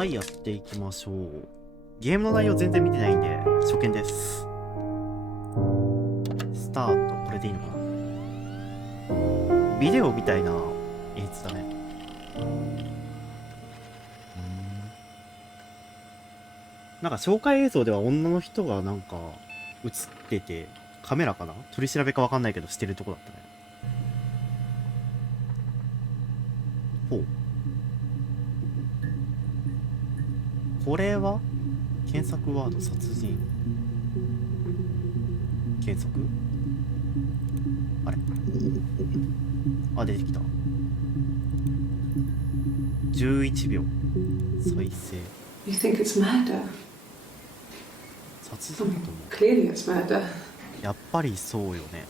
はい、やっていきましょう。ゲームの内容全然見てないんで初見です。スタート。これでいいのかな。ビデオみたいな演出だね。なんか紹介映像では女の人がなんか映ってて、カメラかな、取り調べかわかんないけどしてるとこだったね。ほう。これは検索ワード殺人検索、あれ、あ、出てきた。11秒再生。 You think it's murder? 殺人とも Clearly it's murder. やっぱりそうよね。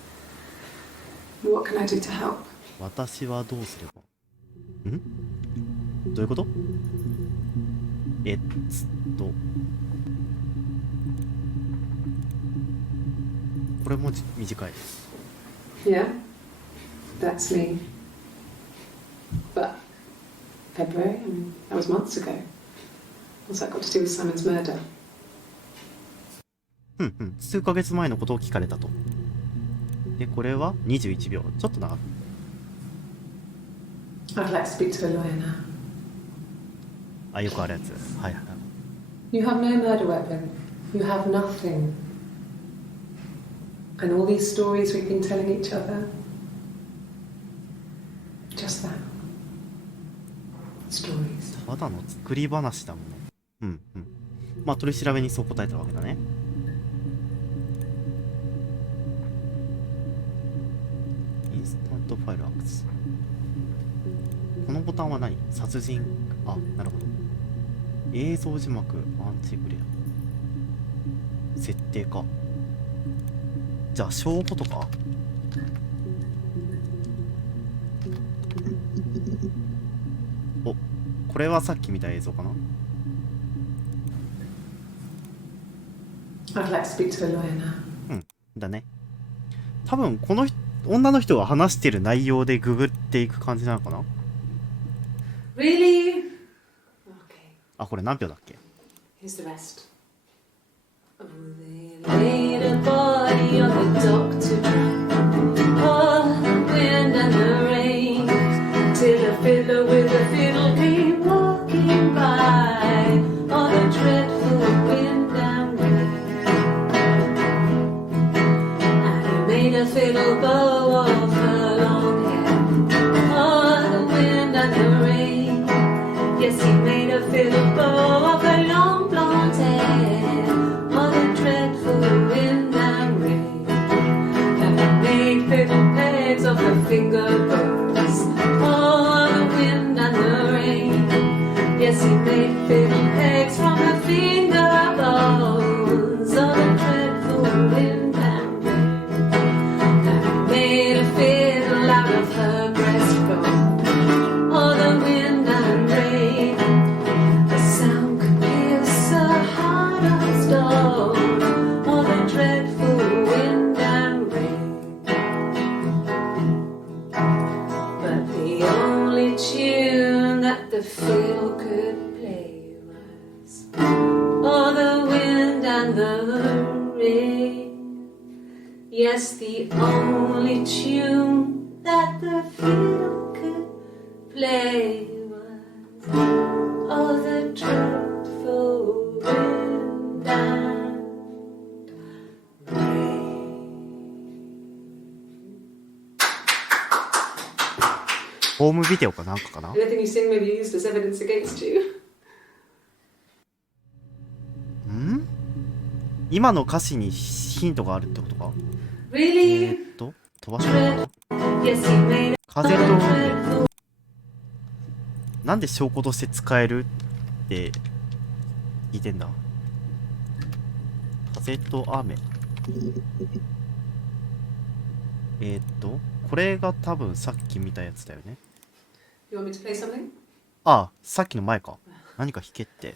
What can I do to help? 私はどうすれば、ん、どういうこと。これも短い。 Yeah, that's me. But February? I mean, that was months ago. What's that got to do with Simon's murder? 数ヶ月前のことを聞かれたと。で、これは21秒。ちょっと長く。I'd like to speak to a lawyer now. あ、よくあるやつ。はいはい。 You have no murder weapon. You have nothing. And all these stories we've been telling each other. Just that. Stories. ただの作り話だもの。まあ取り調べにそう答えたわけだね。インスタントファイルアクセス。このボタンは何？殺人。あ、なるほど。映像字幕アンチグレア。設定か。じゃあ証拠とか。お、これはさっき見た映像かな。I'd like to speak to a lawyer now. だね。多分この女の人が話してる内容でググっていく感じなのかな。 Really? Okay. あ、これ何秒だっけ。 Here's the rest. Oh, they laid a body on the dock to dry. Oh, the wind and the rain. Till a fiddler with a fiddle came walking by. Oh, the dreadful wind and rain. And he made a fiddle bow of her long hair. Oh, the wind and the rain. Yes, he made a fiddle bow of her long blonde hair. Oh, the dreadful wind and rain. And he made fiddle pegs of her finger bones. Oh, the wind and the rain. Yes, he made fiddle pegs from her finger bones. Oh, the dreadful wind and rain. And he made a fiddle out of her breastbone. Oh, the wind and rain. The sound could pierce a heart of stone. Oh, the dreadful wind and rain. But the only tune that the fiddle could play was, oh, the wind and the rain. Yes, the only tune that the fiddle could play was, oh, the dreadful wind and rain. ホームビデオかなんかかな。 Anything you sing may be used as evidence against you. 今の歌詞にヒントがあるってことか。 Really? 飛ばしました。 Yes, he made 風と雨。なんで証拠として使えるって聞いてんだ。風と雨。これが多分さっき見たやつだよね。You want me to play something? あ、さっきの前か。何か弾けって。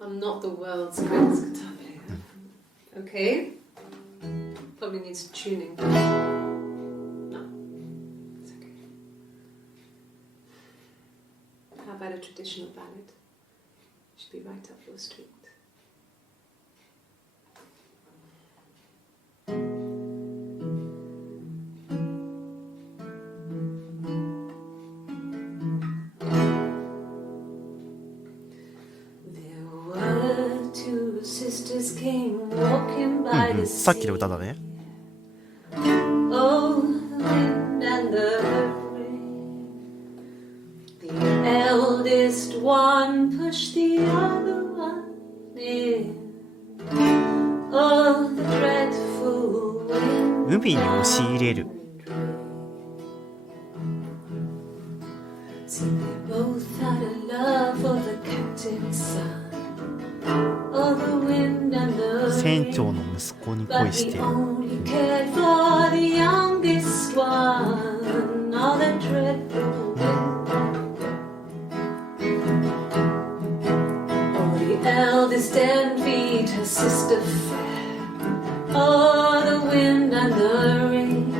I'm not the world's greatest guitar player. Okay. Probably needs tuning. No, it's okay. How about a traditional ballad? Should be right up your street. There were two sisters came walking by the さっき sea. の歌だね。 Oh, the wind and the rain. The eldest one pushed the other one in. Oh, the dreadful wind. 海に押し入れる。 See, they both had a love for the captain's son. Oh, the wind and the 船 rain. 長の息子に But 恋し he て only cared for the youngest one. All the dreadful wind. Oh, the eldest envied her sister fair. Oh, the wind and the rain.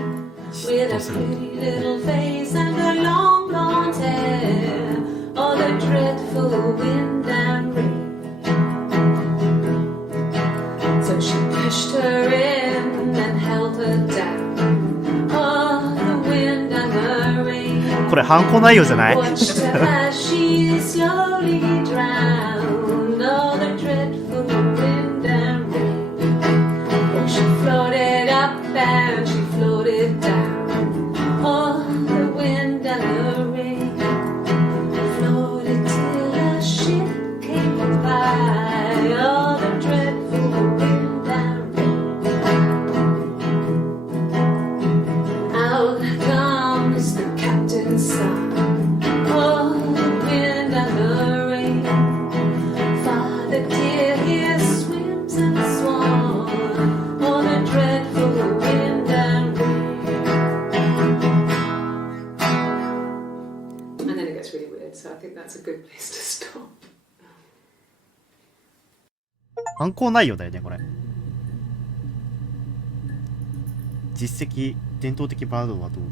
With a pretty little face and her long blonde hair. Oh, the dreadful wind and rain. So she pushed her in and held her down. Oh, the wind and the rain. これ犯行内容じゃない？ Watched her as she slowly drowned. Oh, the dreadful wind and rain. Oh, she floated up and she floated down. Oh, the wind and the rain. Floated till a ship came by. Oh, the dreadful wind and rain. Out comes the captain's son. Oh, the wind and the rain. Father dear, here swims and swan. Oh, the dreadful wind and rain. And then it gets really weird, so I think that's a good place to stop. 犯行内容だよねこれ。実績伝統的バラードはどう？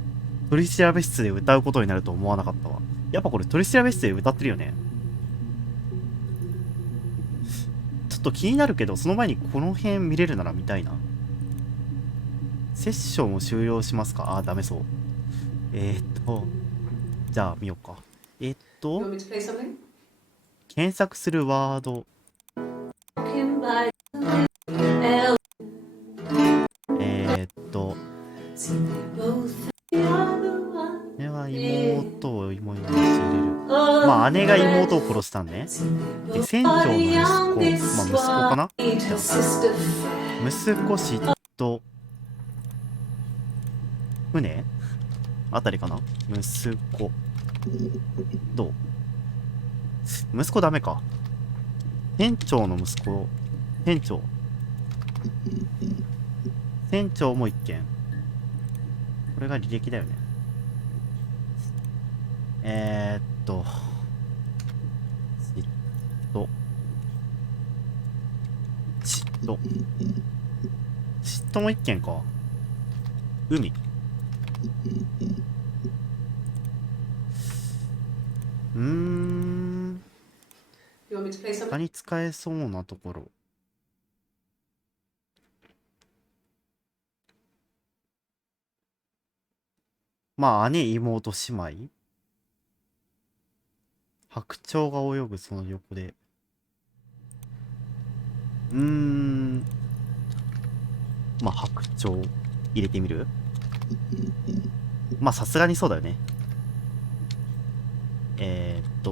取り調べ室で歌うことになると思わなかったわ。やっぱこれ取り調べ室で歌ってるよね。ちょっと気になるけど、その前にこの辺見れるなら見たいな。セッションを終了しますか？あー、ダメそう。じゃあ見ようか。You want me to play something? 検索するワード。Walking by the See, they both the other one. これは妹を芋にして入れる。まあ姉が妹を殺したんね。で、船長の息子、まあ息子かな？息子嫉妬。船あたりかな？息子。どう？息子ダメか。船長の息子。船長。船長も一件。これが履歴だよね。嫉妬。嫉妬も一件か。海。You want me to play something? 他に使えそうなところ。まあ姉、妹、姉妹。白鳥が泳ぐその横で。まあ白鳥入れてみる？まあさすがにそうだよね。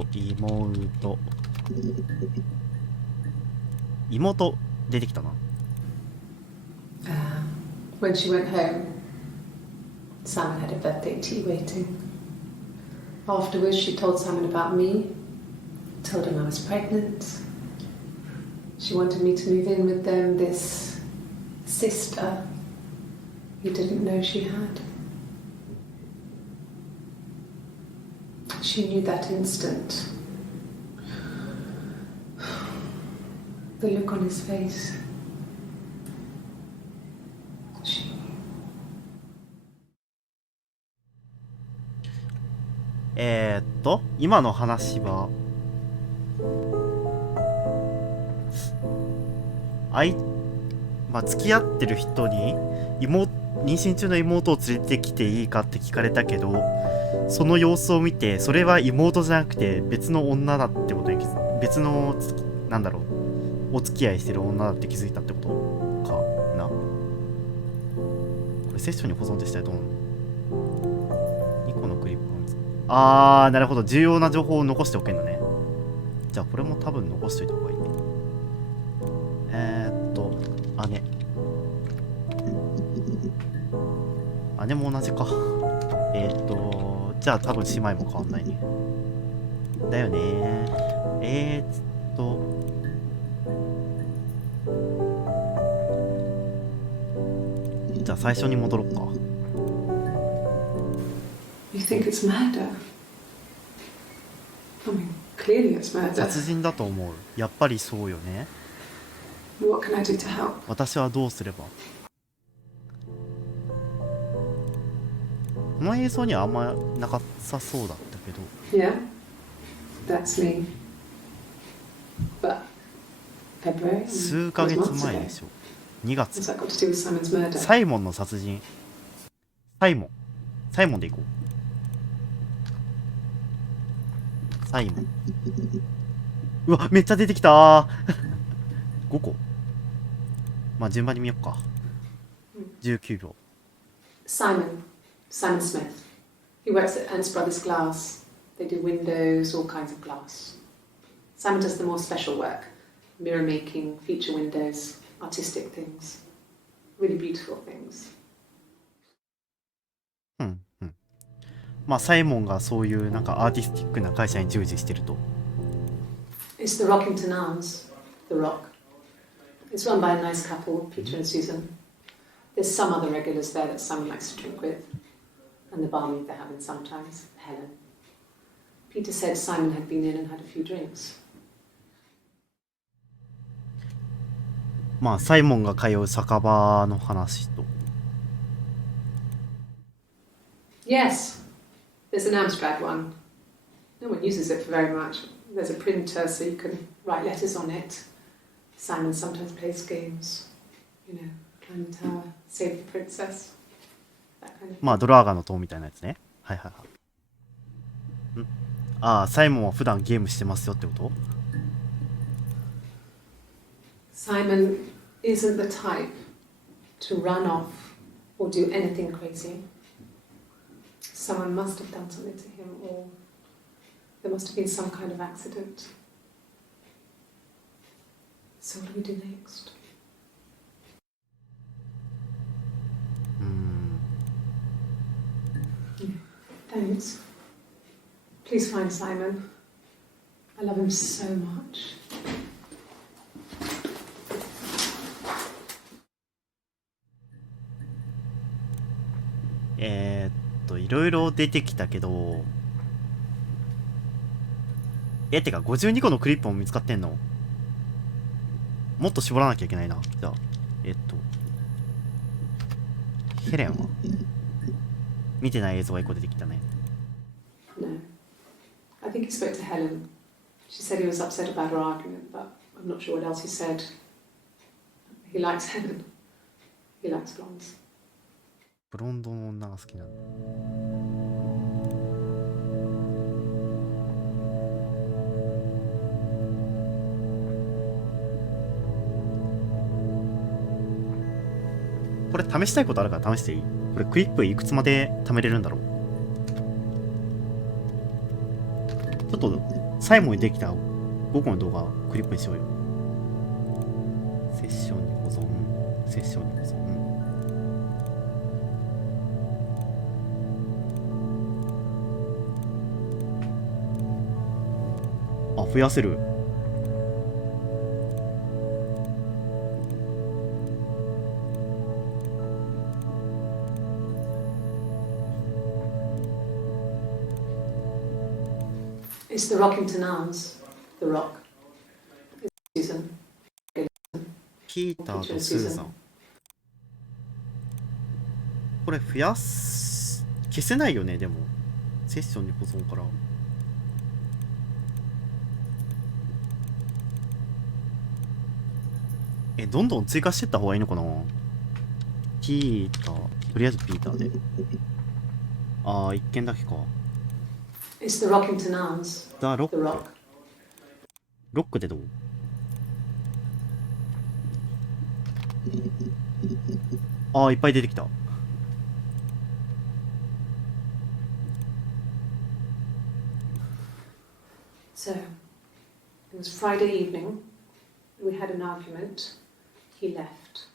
妹。妹出てきたな。When she went home, Simon had a birthday tea waiting. Afterwards, she told Simon about me, told him I was pregnant. She wanted me to move in with them, this sister he didn't know she had. She knew that instant. The look on his face. She knew. 今の話はまあ、付き合ってる人に妊娠中の妹を連れてきていいかって聞かれたけど、その様子を見て、それは妹じゃなくて別の女だってことに別のなんだろう、お付き合いしてる女だって気づいたってことかな。これセッションに保存ってしたらどうなの。2個のクリップを見つけ、なるほど、重要な情報を残しておけんのね。じゃあこれも多分残しといた方がいいね。姉も同じか。じゃあ多分姉妹も変わんないね。だよね。じゃあ最初に戻ろうか。You think it's murder? I mean, clearly it's murder. 殺人だと思う。やっぱりそうよね。What can I do to help? 私はどうすれば。この映像にはあんまなかさそうだったけど。Yeah, that's me. But February? 数ヶ月前でしょ。2 What's 月。 that got to do with Simon's murder? サイモンの殺人。サイモンでいこう。サイモン。うわ、めっちゃ出てきたー。5個。まあ順番に見よっか。19秒。Simon Smith. He works at Ernst Brothers Glass. They do windows, all kinds of glass. Simon does the more special work. Mirror making, feature windows, artistic things. Really beautiful things. まあサイモンがそういうなんかアーティスティックな会社に従事してると。It's the Rockington Arms, The Rock. It's run by a nice couple, Peter and Susan. There's some other regulars there that Simon likes to drink with. And the barmaid they're having sometimes, Helen. Peter said Simon had been in and had a few drinks. まあサイモンが通う酒場の話と。Yes, there's an Amstrad one. No one uses it for very much. There's a printer so you can write letters on it. Simon sometimes plays games. You know, climb the tower, save the princess. That kind of thing. まあドラーガの塔みたいなやつね。はいはいはい。サイモンは普段ゲームしてますよってこと？ Simon isn't the type to run off or do anything crazy. Someone must have done something to him, or there must have been some kind of accident. So what do we do next? Thanks. Please find Simon. I love him so much. いろいろ出てきたけど、てか52個のクリップも見つかってんの？もっと絞らなきゃいけないな。じゃあヘレンは見てない映像が1個出てきたね。No. I think he spoke to Helen. She said he was upset about her argument, but I'm not sure what else he said. He likes Helen. He likes blondes. ブロンドの女が好きなの。これ試したいことあるから試していい？これクリップいくつまで貯めれるんだろう？ちょっと最後にできた5個の動画クリップにしようよ。セッションに保存、セッションに保存。増やせる。It's the Rockington Arms, The Rock. It's Susan. ピーターとスーザン。これ増やす、消せないよね。でもセッションに保存から。どんどん追加してった方がいいのかな。ピーター、とりあえずピーターで。あー、1件だけか。It's the Rockington Arms. ザ・ロッ The ク。 Rock. ロックでどう？あー、いっぱい出てきた。So, it was Friday evening. We had an argument. He left.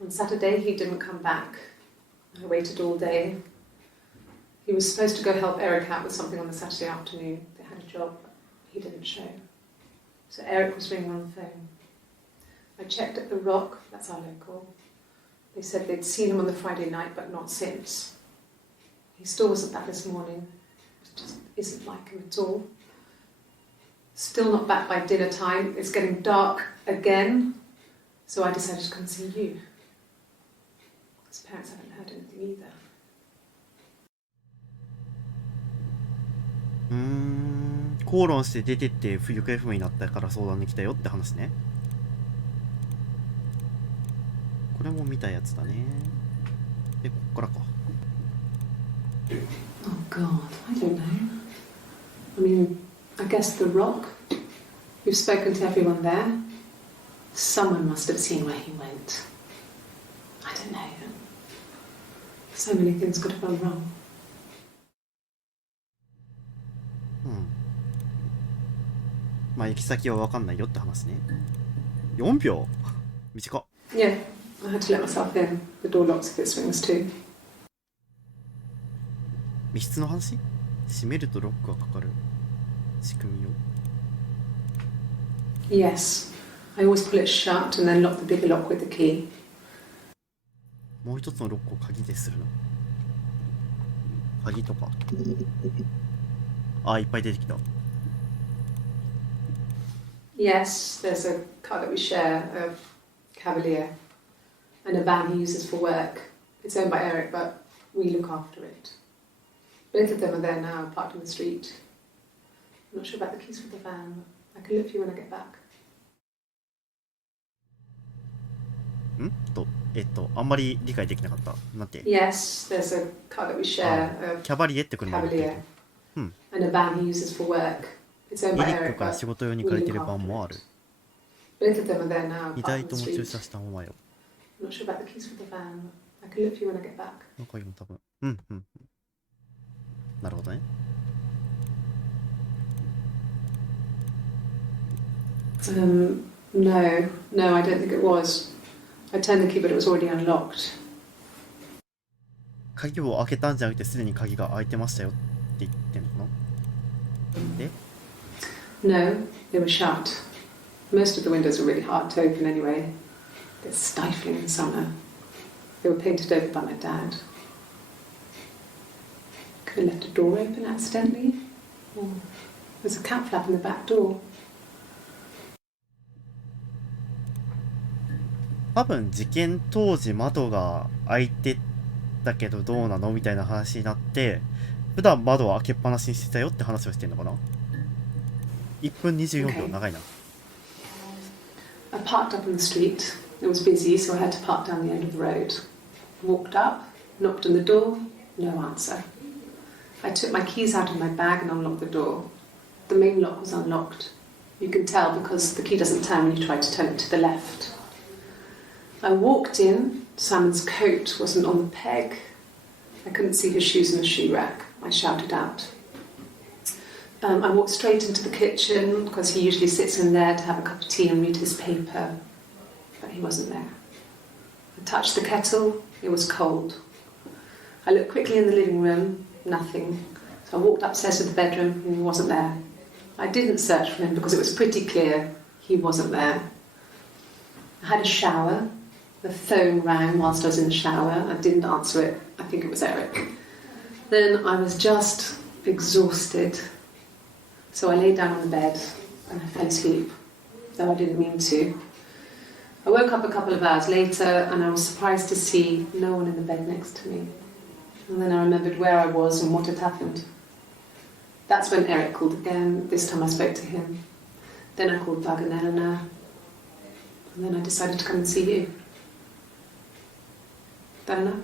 On Saturday, he didn't come back. I waited all day. He was supposed to go help Eric out with something on the Saturday afternoon. They had a job, but he didn't show. So Eric was ringing on the phone. I checked at The Rock, that's our local. They said they'd seen him on the Friday night, but not since. He still wasn't back this morning. It just isn't like him at all. Still not back by dinner time. It's getting dark again. So I decided to come see you. His parents haven't heard anything either. 口論して出てって行方不明になったから相談に来たよって話ね。これも見たやつだね。で、こっからか。Oh God, I don't know. I mean, I guess The Rock. We've spoken to everyone there. Someone must have seen where he went. I don't know. So many things could have gone wrong. まあ行き先は分かんないよって話ね。4秒短っ。 Yeah, I had to let myself in. The door locks if it swings too. 密室の話？閉めるとロックがかかる仕組みよ。 Yes, I always pull it shut and then lock the bigger lock with the key. もう一つのロックを鍵でするの。鍵とか。あ、いっぱい出てきた。Yes, there's a car that we share, a Cavalier, and a van he uses for work. It's owned by Eric, but we look after it. Both of them are there now, parked in the street. I'm not sure about the keys for the van. I can look for you when I get back. あんまり理解できなかった。なんて？ Yes, there's a car that we share, a キャバリエって車を持っている。 Cavalier, and a van he uses for work. It's owned エ by リック Eric, から but 仕事用に借りてるバンもある。 both of them are there now, 2 parked 台 in と the も駐 street. 車したままよ。 I'm not sure about the keys for the van. I can look for you when I get back. 中にも多分。なるほどね。No, I don't think it was. I turned the key, but it was already unlocked. 鍵を開けたんじゃなくてすでに鍵が開いてましたよって言ってんのかな。で、 No, they were shut. Most of the windows were really hard to open anyway. It's stifling in summer. They were painted over by my dad. Could have left a door open accidentally. Or there's a cat flap in the back door. 多分事件当時窓が開いてたけどどうなのみたいな話になって、普段窓を開けっぱなしにしてたよって話をしてんのかな。1分24秒長いな。I parked up on the street. It was busy, so I had to park down the end of the road. Walked up, knocked on the door, no answer. I took my keys out of my bag and unlocked the door. The main lock was unlocked. You can tell because the key doesn't turn when you try to turn it to the left. I walked in. Simon's coat wasn't on the peg. I couldn't see his shoes in the shoe rack. I shouted out. I walked straight into the kitchen because he usually sits in there to have a cup of tea and read his paper. But he wasn't there. I touched the kettle. It was cold. I looked quickly in the living room. Nothing. So I walked upstairs to the bedroom and he wasn't there. I didn't search for him because it was pretty clear he wasn't there. I had a shower. The phone rang whilst I was in the shower. I didn't answer it. I think it was Eric. Then I was just exhausted. So I lay down on the bed and I fell asleep, though I didn't mean to. I woke up a couple of hours later and I was surprised to see no one in the bed next to me. And then I remembered where I was and what had happened. That's when Eric called again. This time I spoke to him. Then I called Doug and Eleanor. And then I decided to come and see you. That enough?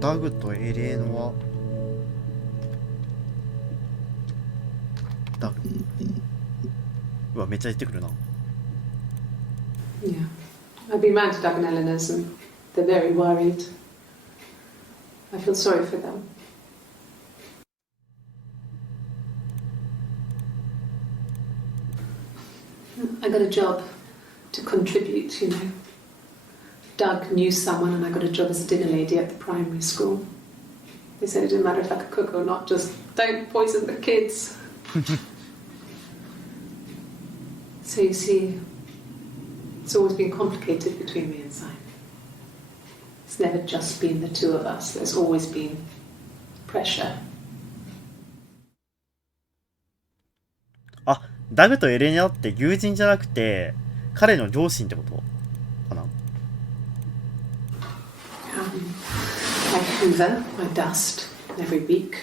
ダグとエレーノはダグ。うわ、めっちゃ言ってくるな。Yeah. I've been round to Doug and Eleanor's and they're very worried. I feel sorry for them. I got a job to contribute, you know. Doug knew someone and I got a job as a dinner lady at the primary school. They said it didn't matter if I could cook or not, just don't poison the kids. So you see, it's always been complicated between me and Simon. It's never just been the two of us. There's always been pressure. あ、ダグとエレーノって友人じゃなくて彼の両親ってことかな。I hoover, I dust every week.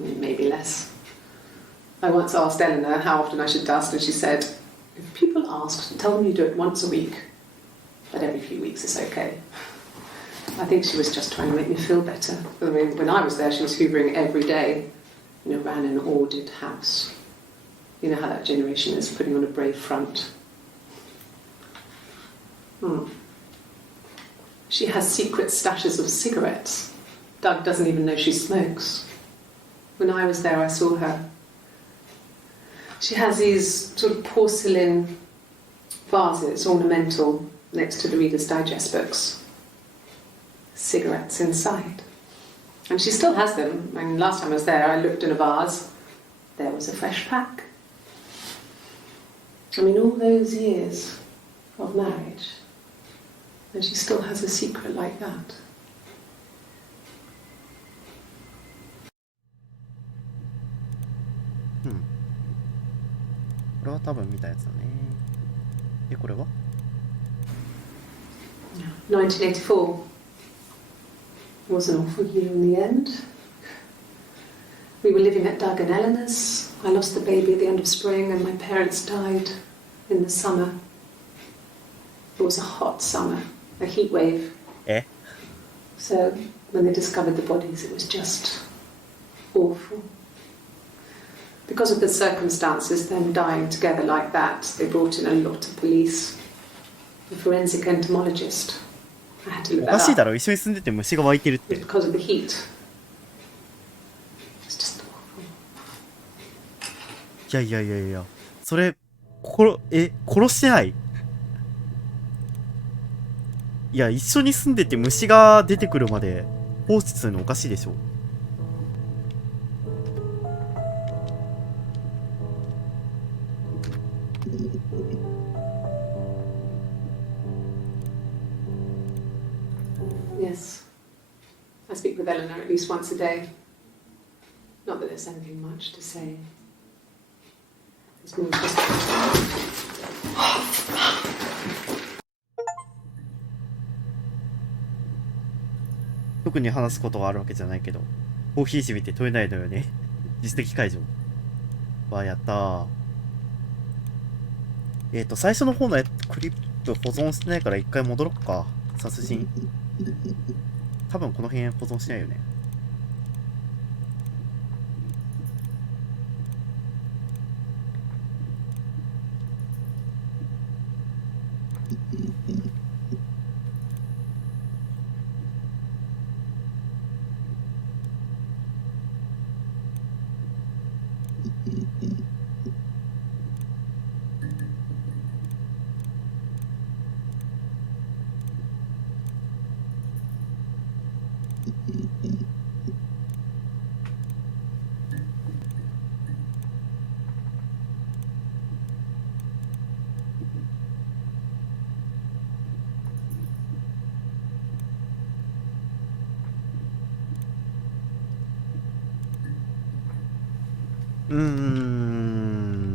Maybe less. I once asked Eleanor how often I should dust, and she said, if people ask, tell them you do it once a week. But every few weeks is okay. I think she was just trying to make me feel better. I mean, when I was there, she was hoovering every day. You know, ran an ordered house. You know how that generation is, putting on a brave front. She has secret stashes of cigarettes. Doug doesn't even know she smokes. When I was there, I saw her. She has these sort of porcelain vases, ornamental, next to the Reader's Digest books. Cigarettes inside. And she still has them. I mean, last time I was there, I looked in a vase. There was a fresh pack. I mean, all those years of marriage. And she still has a secret like that. これは多分見たやつだね。これは 1984 was an awful year in the end. We were living at Doug and Eleanor's. I lost the baby at the end of spring and my parents died in the summer. It was a hot summer, a heat wave. So when they discovered the bodies, it was just awful. Because of the circumstances, them dying together like that, they brought in a lot of police. The forensic entomologist. I had to look おか that しいだ up. ろ、一緒に住んでて虫が湧いてるって。 Because of the heat. It's just awful. いやいやいやいや、それ殺してない？いや、一緒に住んでて虫が出てくるまで放置するのおかしいでしょ。Yes. I speak with Eleanor at least once a day. Not that there's anything much to say. It's more just... 特に話すことがあるわけじゃないけど、コーヒーしみて取れないのよね。実績解除。わ、やったー。最初の方のクリップ保存してないから一回戻ろっか。殺人。多分この辺保存しないよね。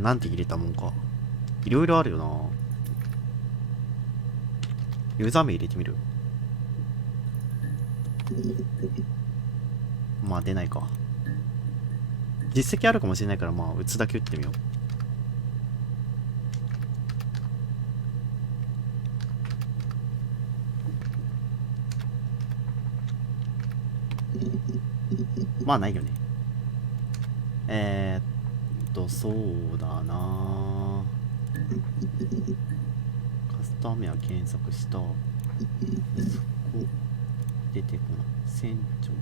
なんて入れたもんか。いろいろあるよな。ユーザー名入れてみる。まあ出ないか。実績あるかもしれないから、まあ打つだけ打ってみよう。まあないよね。そうだな。カスタムは検索した。そこ出てこない。船長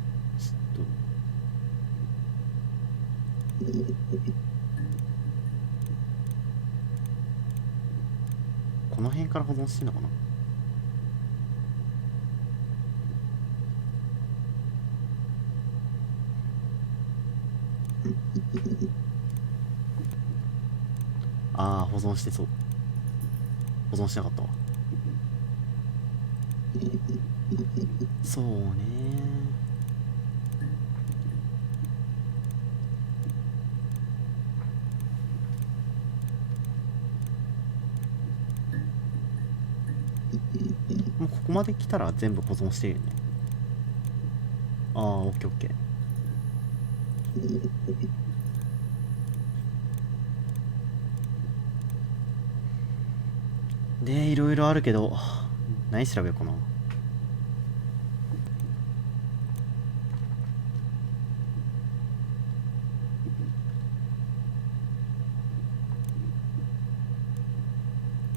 この辺から保存してんのかな。ああ、保存してそう。保存してなかったわ。そうね。もうここまで来たら全部保存してるよね。ああ、オッケーオッケー。で、いろいろあるけど、何調べようかな。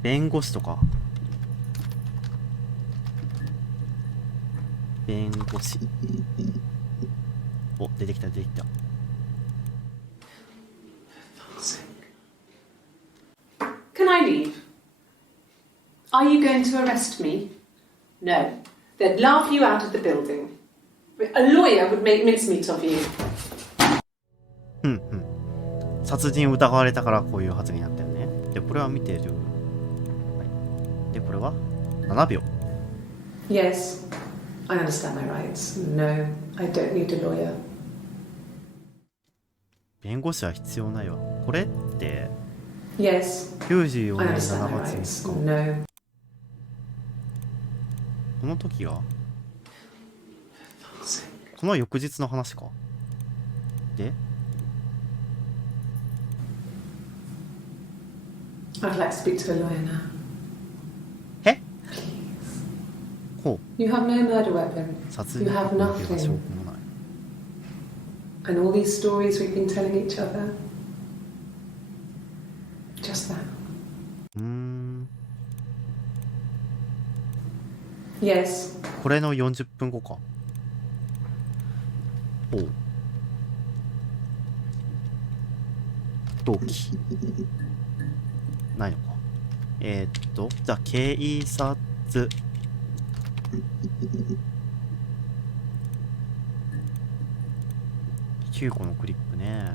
弁護士とか。弁護士。お、出てきた出てきた。Can I leave? Are you going to arrest me? No. They'd laugh you out of the building. A lawyer would make mincemeat of you. 殺人を疑われたからこういう発言になったよね。で、これは見てる。はい。で、これは7秒。Yes, I understand my rights. No, I don't need a lawyer. 弁護士は必要ないわ。これって Yes, 94 I 年 understand 7 my 月 rights. 3日。 No. この時がこの翌日の話か。でI'd like to speak to a lawyer now. えほう。 You have no murder weapon. 殺 You 人 have と関係が証拠 nothing. もない。 And all these stories we've been telling each other. Just that. Yes. これの40分後か。ほう。動機ないのか。じゃあ警察9個のクリップね。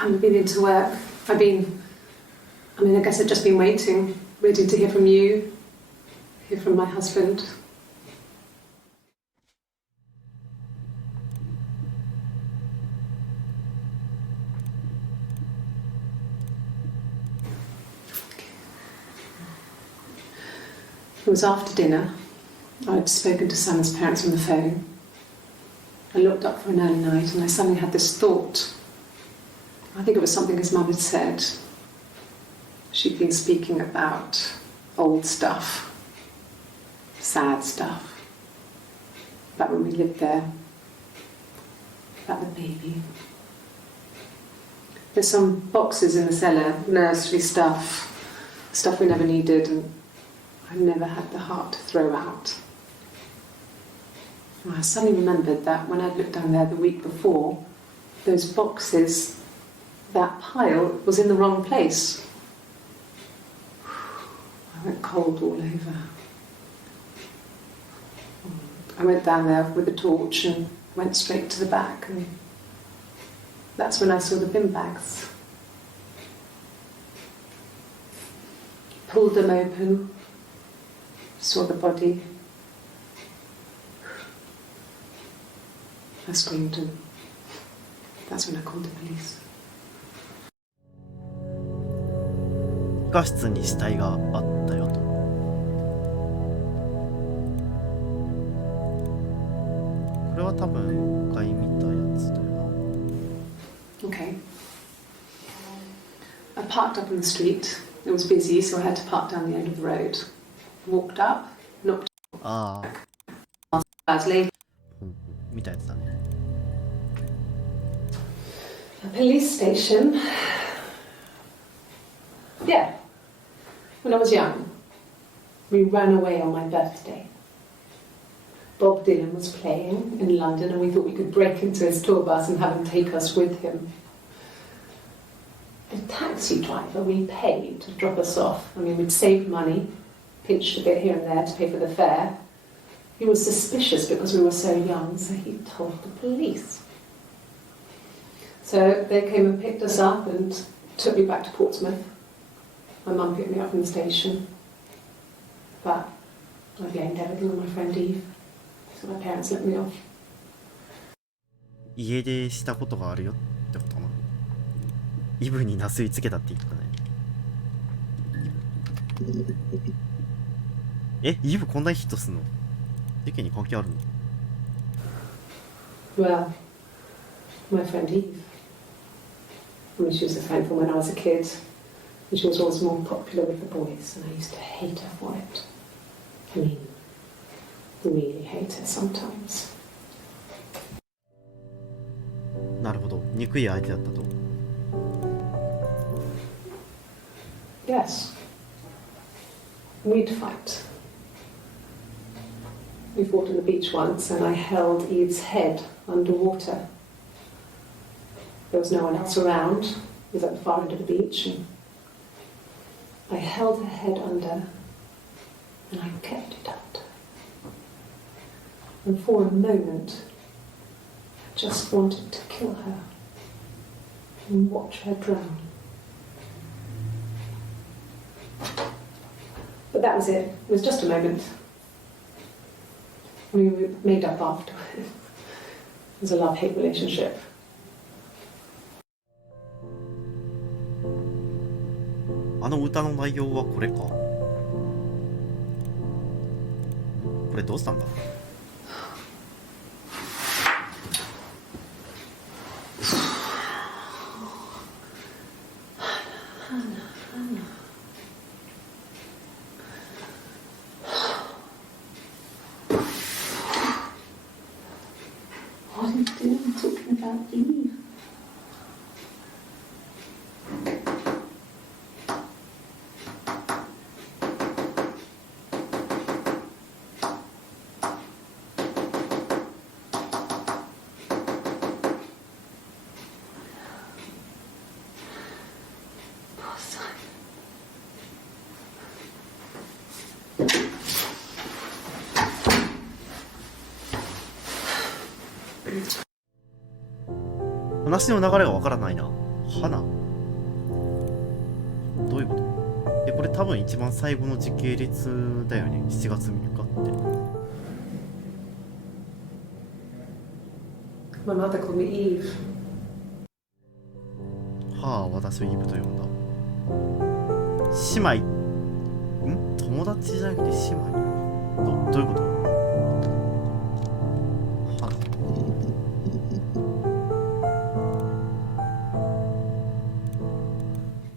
I haven't been into work. I guess I've just been waiting to hear from you, hear from my husband. It was after dinner. I'd spoken to Sam's parents on the phone. I looked up for an early night and I suddenly had this thought. I think it was something his mum had said. She'd been speaking about old stuff, sad stuff, about when we lived there, about the baby. There's some boxes in the cellar, nursery stuff we never needed and I never had the heart to throw out. And I suddenly remembered that when I'd looked down there the week before, those boxes, that pile was in the wrong place. I went cold all over. I went down there with the torch and went straight to the back, and that's when I saw the bin bags. Pulled them open, saw the body. I screamed and that's when I called the police. 画室に死体があったよと。多分一回見たやつだよな。 Okay. I parked up on the street. It was busy, so I had to park down the end of the road. Walked up, knocked ああ、 hours later. 見たやつだね。 A police station. Yeah. When I was young, we ran away on my birthday. Bob Dylan was playing in London and we thought we could break into his tour bus and have him take us with him. The taxi driver we paid to drop us off. I mean, we'd saved money, pinched a bit here and there to pay for the fare. He was suspicious because we were so young, so he told the police. So they came and picked us up and took me back to Portsmouth. My mum picked me up from the station. But I blamed everything on my friend Eve. So my parents let me off. 家出したことがあるよってことかな。イブになすりつけたって言ったね。え、イブこんなにヒットすんの？世間に関係あるの？ Well, my friend Eve. I mean, she was a friend from when I was a kid. And she was always more popular with the boys, and I used to hate her for it. I mean, really hate her sometimes. なるほど、憎い相手だったと。Yes. We'd fight. We fought on the beach once, and I held Eve's head underwater. There was no one else around. It was at the far end of the beach, and I held her head under, and I kept it under. And for a moment, I just wanted to kill her and watch her drown. But that was it. It was just a moment. We were made up after. It was a love-hate relationship. あの歌の内容はこれか。これどうしたんだ。What are you doing talking about Eve? Poor son. 話の流れがわからないな。花どういうこと？え、これ多分一番最後の時系列だよね。7月3日って。 My mother called me Eve. はあ、私をイブと呼んだ。姉妹友達じゃなくて姉妹どういうこと？はあ、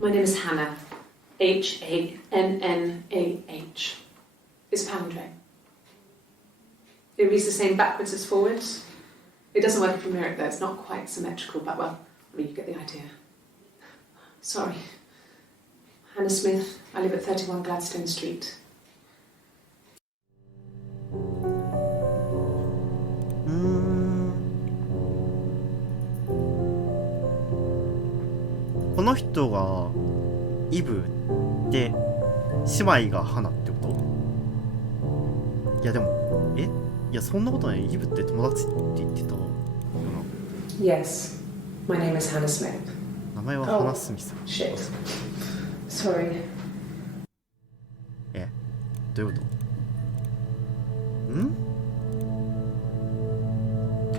My name is Hannah. Hannah. It's a palindrome. It reads the same backwards as forwards. It doesn't work if you mirror it though. It's not quite symmetrical, but well, I mean, you get the idea. Sorry. Hannah Smith. I live at 31 Gladstone Street. この人がイブで姉妹が花ってこと？いやでもいやそんなことない。イブって友達って言ってたよな。 Yes. My name is Hannah Smith. 名前はハナ・スミス。 Shit. Sorry. どういうこと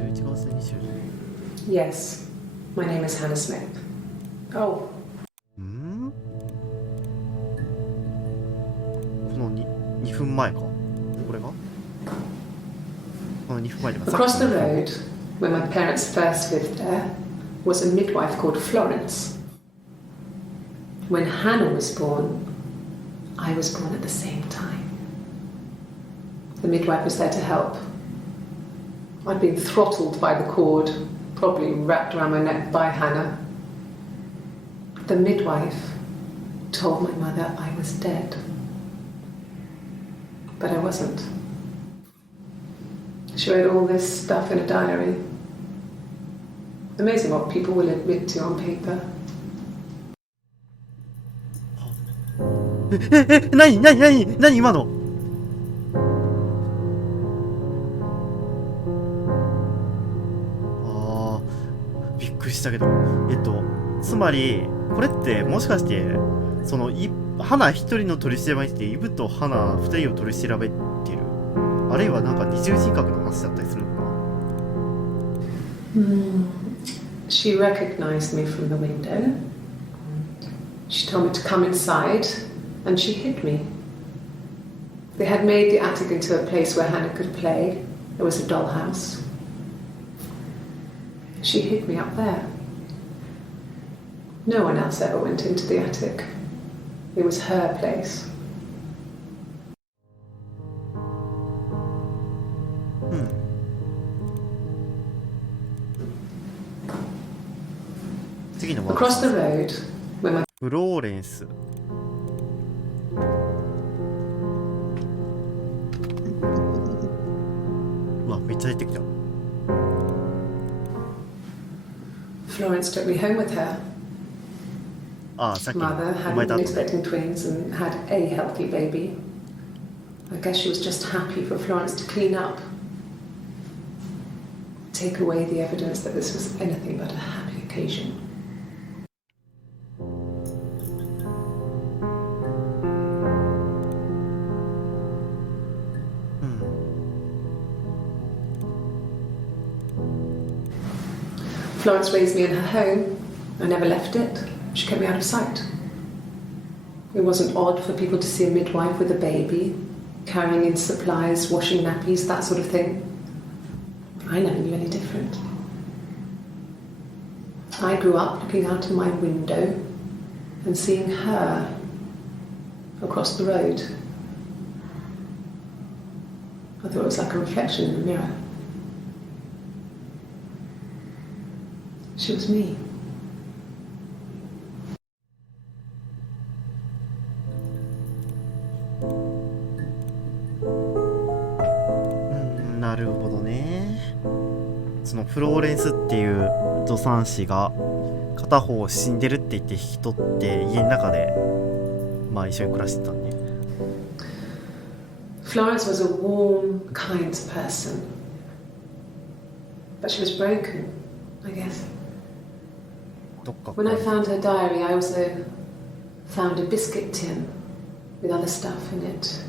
？11月20日。 Yes. My name is Hannah Smith. Oh. この2分前か。これがこの2分前とか Across the road, where my parents first lived there, was a midwife called Florence. When Hannah was born, I was born at the same time. The midwife was there to help. I'd been throttled by the cord, probably wrapped around my neck by Hannah. The midwife told my mother I was dead. But I wasn't. She wrote all this stuff in a diary. Amazing what people will admit to on paper. 何今の。びっくりしたけど、つまりこれってもしかしてその花一人の取り調べにしてイブと花二人を取り調べてる、あるいはなんか二重人格の話だったりするのかな。She recognized me from the window. She told me to come inside, and she hid me. They had made the attic into a place where Hannah could play. There was a dollhouse. She hid me up there. No one else ever went into the attic. It was her place. 次のワー Across the road, where my フローレンス。うわ、めっちゃ出てきた。Florence took me home with her. さっきの Mother 生まれ hadn't た been 後で。 expecting twins and had a healthy baby. I guess she was just happy for Florence to clean up, take away the evidence that this was anything but a happy occasion. うん。 Florence raised me in her home. I never left it. She kept me out of sight. It wasn't odd for people to see a midwife with a baby, carrying in supplies, washing nappies, that sort of thing. I never knew any different. I grew up looking out of my window and seeing her across the road. I thought it was like a reflection in the mirror. She was me. なるほどね。そのフローレンスっていう助産師が片方死んでるって言って引き取って家の中でまあ一緒に暮らしてたんね。 Florence was a warm, kind person. But she was broken, I guess. どっか When I found her diary, I also found a biscuit tin with other stuff in it.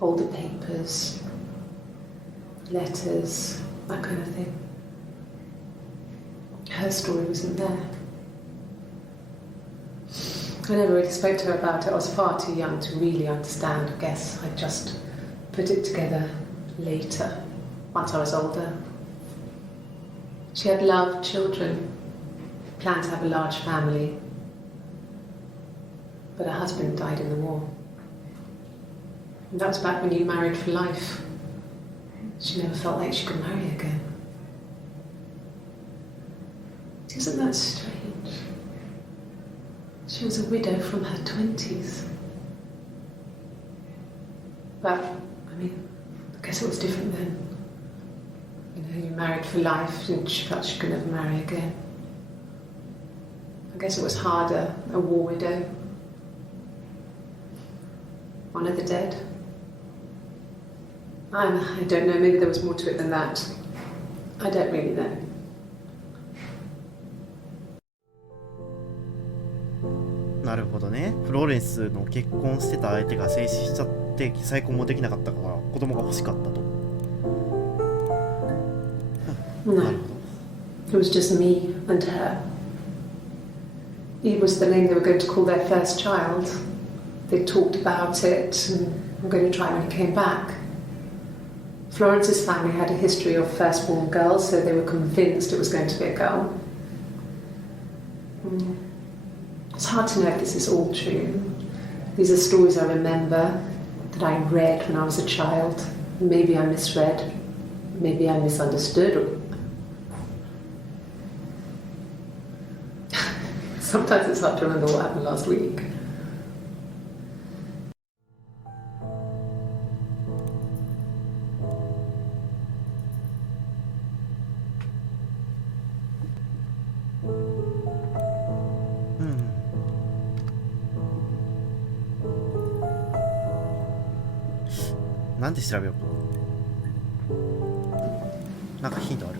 Older papers, letters, that kind of thing. Her story wasn't there. I never really spoke to her about it. I was far too young to really understand, I guess. I just put it together later, once I was older. She had loved children, planned to have a large family, but her husband died in the war. And that was back when you married for life. She never felt like she could marry again. Isn't that strange? She was a widow from her 20s. But, I mean, I guess it was different then. You know, you married for life and she felt she could never marry again. I guess it was harder, a war widow. One of the dead. I don't know, maybe there was more to it than that. I don't really know. なるほどね。フローレンスの結婚してた相手が戦死しちゃって再婚もできなかったから子供が欲しかったと。No, it was just me and her. Eve was the name they were going to call their first child. They talked about it and were going to try when he came back. Florence's family had a history of firstborn girls, so they were convinced it was going to be a girl. It's hard to know if this is all true. These are stories I remember that I read when I was a child. Maybe I misread, maybe I misunderstood. Sometimes it's hard to remember what happened last week. Hmm. なんで調べようかな。なんかヒントある？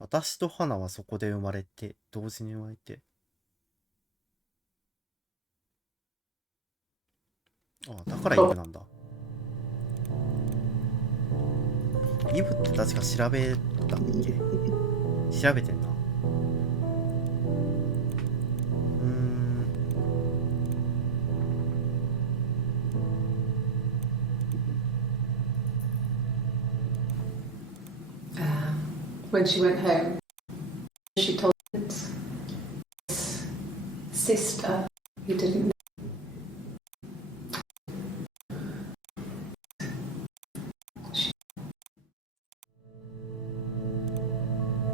私と花はそこで生まれて、同時に生まれて。あ、だからイブなんだ。イブって確か調べたっけ？調べてんな。When she went home, she told his sister, who didn't know.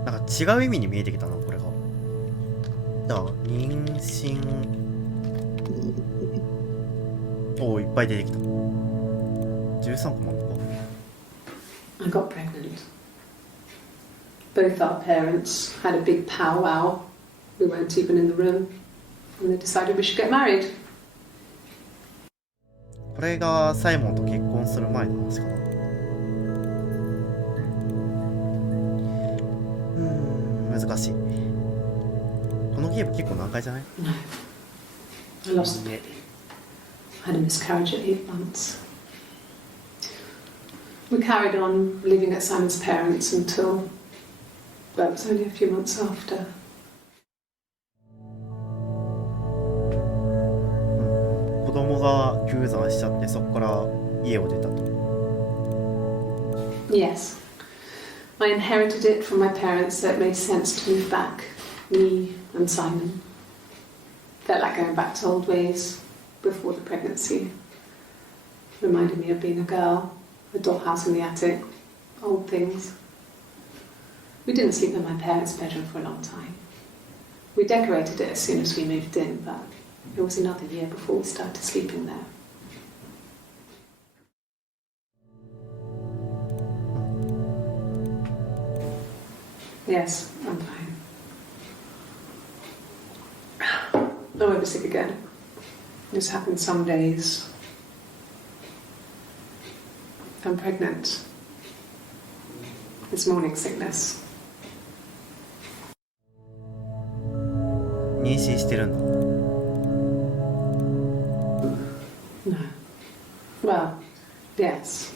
なんか違う意味に見えてきたな、これが。だから妊娠。おお、いっぱい出てきた。13個もあるのか。I got pregnant. Both our parents had a big powwow. We weren't even in the room, and they decided we should get married. これがサイモンと結婚する前の話かな。難しい。このゲーム結構難解じゃない？ No. I lost the baby. I had a miscarriage at 8 months. We carried on living at Simon's parents until, well, it was only a few months after. 子供が流産しちゃって、そこから家を出たと。Yes. I inherited it from my parents, so it made sense to move back, me and Simon. Felt like going back to old ways before the pregnancy. Reminded me of being a girl, a dollhouse in the attic, old things. We didn't sleep in my parents' bedroom for a long time. We decorated it as soon as we moved in, but it was another year before we started sleeping there. Yes, I'm fine. I won't be sick again. This happens some days. I'm pregnant. It's morning sickness. 妊娠してるんだ。No. Well, yes.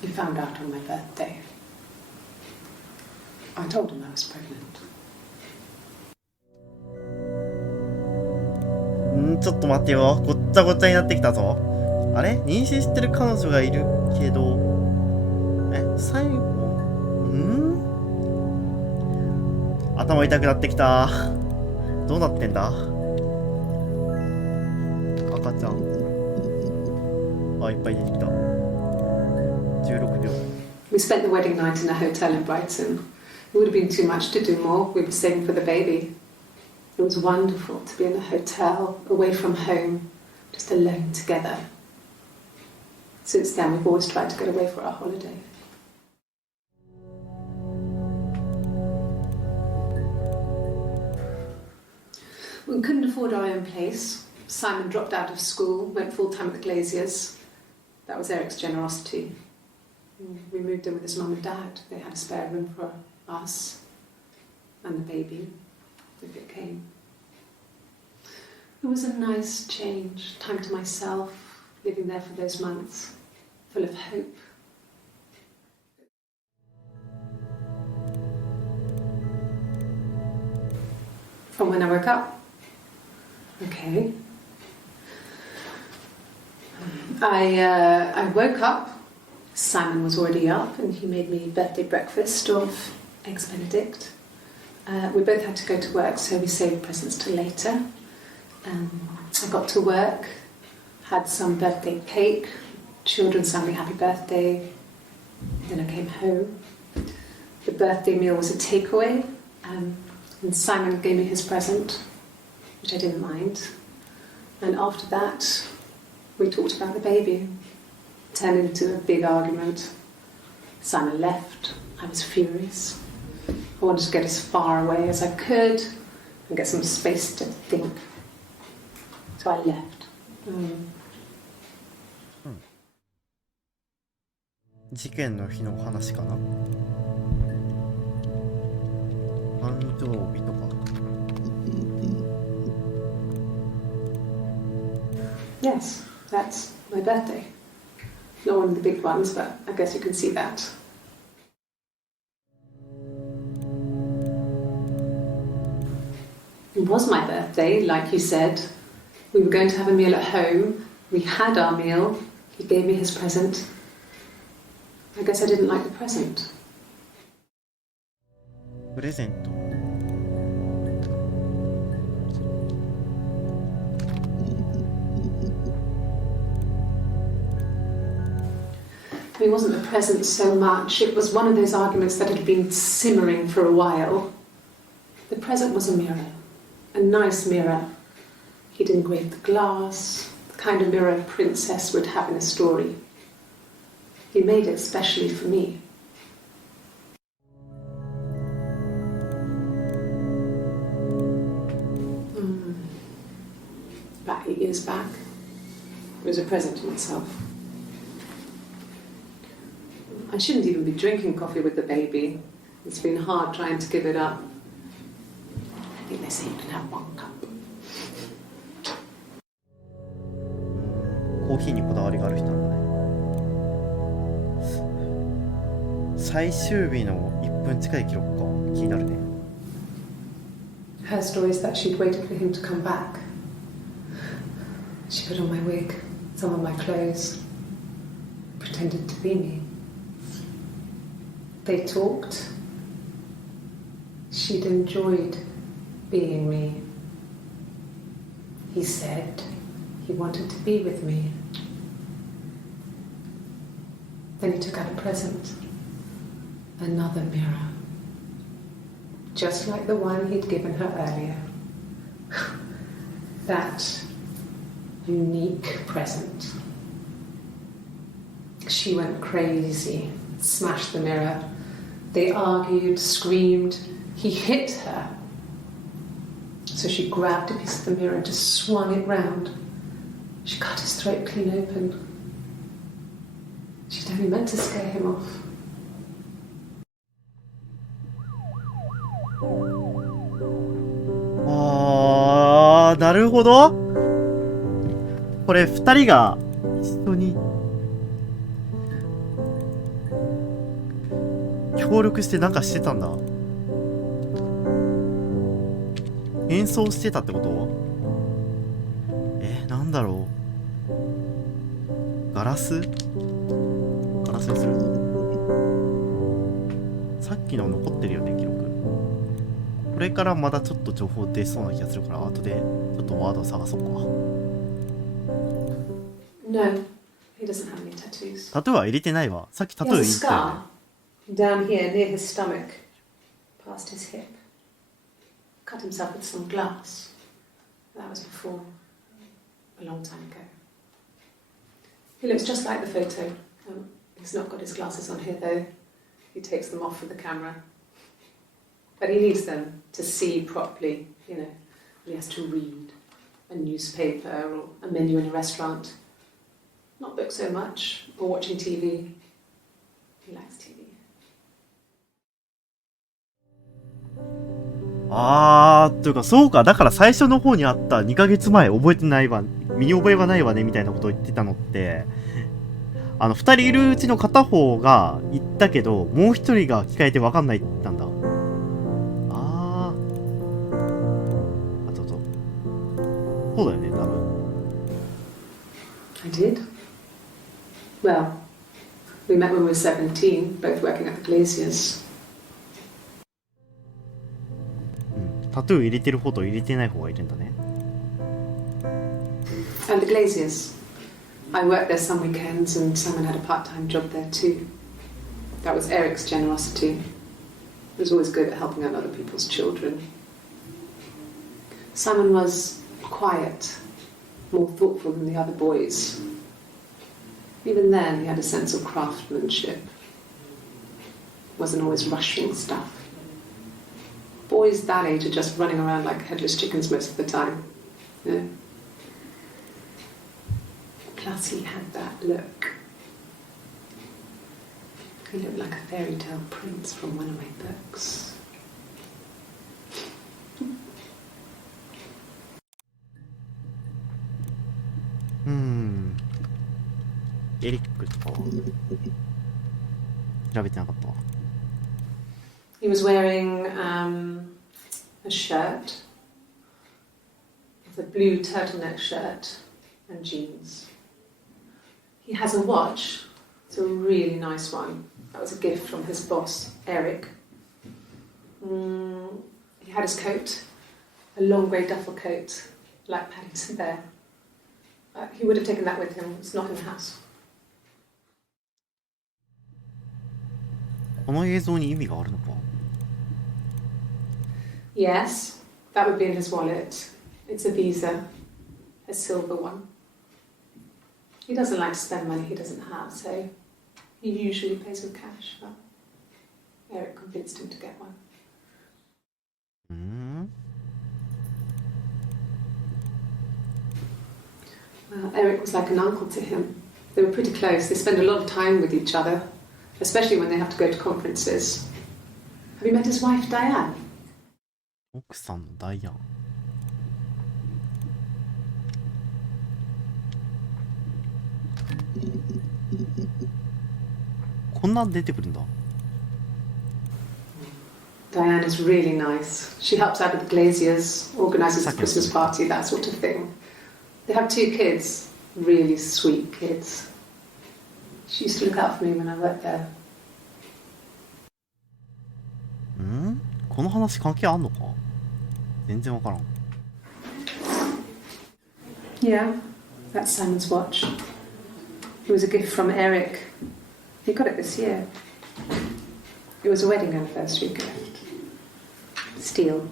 He found out on my birthday. I told him I was pregnant. ちょっと待ってよ。ごっちゃごちゃになってきたぞ。あれ？妊娠してる彼女がいるけど、最後、頭痛くなってきた。どうなってんだ？赤ちゃん。あ、いっぱい出てきた。16秒。We spent the wedding night in a hotel in Brighton. It would have been too much to do more. We were saving for the baby. It was wonderful to be in a hotel, away from home, just alone together. Since then, we've always tried to get away for our holiday. We couldn't afford our own place. Simon dropped out of school, went full-time at the Glaziers. That was Eric's generosity. We moved in with his mum and dad. They had a spare room for us and the baby, if it came. It was a nice change, time to myself, living there for those months, full of hope. From when I woke up. Okay. I woke up. Simon was already up, and he made me birthday breakfast of eggs Benedict. We both had to go to work, so we saved presents till later. I got to work, had some birthday cake, children sang me happy birthday. Then I came home. The birthday meal was a takeaway, and Simon gave me his present, which I didn't mind. And after that, we talked about the baby. Turned into a big argument. Simon left. I was furious. I wanted to get as far away as I could and get some space to think. So I left. 事件の日の話かな。誕生日とか。Yes, that's my birthday. Not one of the big ones, but I guess you can see that. It was my birthday, like you said. We were going to have a meal at home. We had our meal. He gave me his present. I guess I didn't like the present. プレゼント。It wasn't the present so much. It was one of those arguments that had been simmering for a while. The present was a mirror. A nice mirror. He'd engraved the glass, the kind of mirror a princess would have in a story. He made it specially for me. About 8 years back, it was a present to myself. I shouldn't even be drinking coffee with the baby. It's been hard trying to give it up. I think they say you can have 1 cup. コーヒーにこだわりがある人なんだね。最終日の1分近い記録か。気になるね。Her story is that she'd waited for him to come back. She put on my wig, some of my clothes, pretended to be me. They talked. She'd enjoyed being me. He said he wanted to be with me. Then he took out a present. Another mirror. Just like the one he'd given her earlier. That unique present. She went crazy, smashed the mirror. They argued, screamed. He hit her. So she grabbed a piece of the mirror and just swung it round. She cut his throat clean open. She'd only meant to scare him off. なるほど。これ2人が一緒に協力してなんかしてたんだ。演奏してたってこと？なんだろう。ガラスにする。さっきの残ってるよね、記録。これからまだちょっと情報出そうな気がするから、後でちょっとワードを探そうか。No, he doesn't have any tattoos. タトゥーは入れてないわ。さっきタトゥー He 入 has れ a たよね。 scar down here near his stomach, past his hip. Cut himself with some glass. That was before, a long time ago. He looks just like the photo. He's not got his glasses on here though. He takes them off for the camera. But he needs them to see properly, you know. He has to read a newspaper or a menu in a restaurant. Not book so much, or watching TV. He likes TV. というかそうか。だから最初の方にあった2ヶ月前覚えてないわ、身に覚えはないわねみたいなことを言ってたのって、2人いるうちの片方が言ったけど、もう1人が聞かれて分かんないって言ったんだ。そうだよね、多分。I did. Well, we met when we were 17, both working at the Glaziers. タトゥー入れてる方と入れてない方がいるんだね。 And the Glaziers. I worked there some weekends and Simon had a part-time job there too. That was Eric's generosity. He was always good at helping out other people's children. Simon was quiet, more thoughtful than the other boys. Even then, he had a sense of craftsmanship. Wasn't always rushing stuff. Boys that age are just running around like headless chickens most of the time. Yeah. Plus, he had that look. He looked like a fairy tale prince from one of my books. エリックとかは調べてなかったわ。 He was wearing a shirt, it's a blue turtleneck shirt and jeans. He has a watch, it's a really nice one. That was a gift from his boss, Eric. He had his coat, a long grey duffel coat, like Paddington Bear. He would have taken that with him, it's not in the house. この映像に意味があるのか？ Yes, that would be in his wallet. It's a Visa, a silver one. He doesn't like to spend money he doesn't have, so he usually pays with cash, but Eric convinced him to get one. Well, Eric was like an uncle to him. They were pretty close. They spent a lot of time with each other, especially when they have to go to conferences. Have you met his wife, Diane? 奥さんのダイアン。こんな出てくるんだ。 Diane is really nice. She helps out with the Glaziers, organises the Christmas party, that sort of thing. They have 2 kids, really sweet kids. She used to look out for me when I worked there. この話関係あんのか？全然わからん。 Yeah, that's Simon's watch. It was a gift from Eric. He got it this year. It was a wedding anniversary gift. Steel.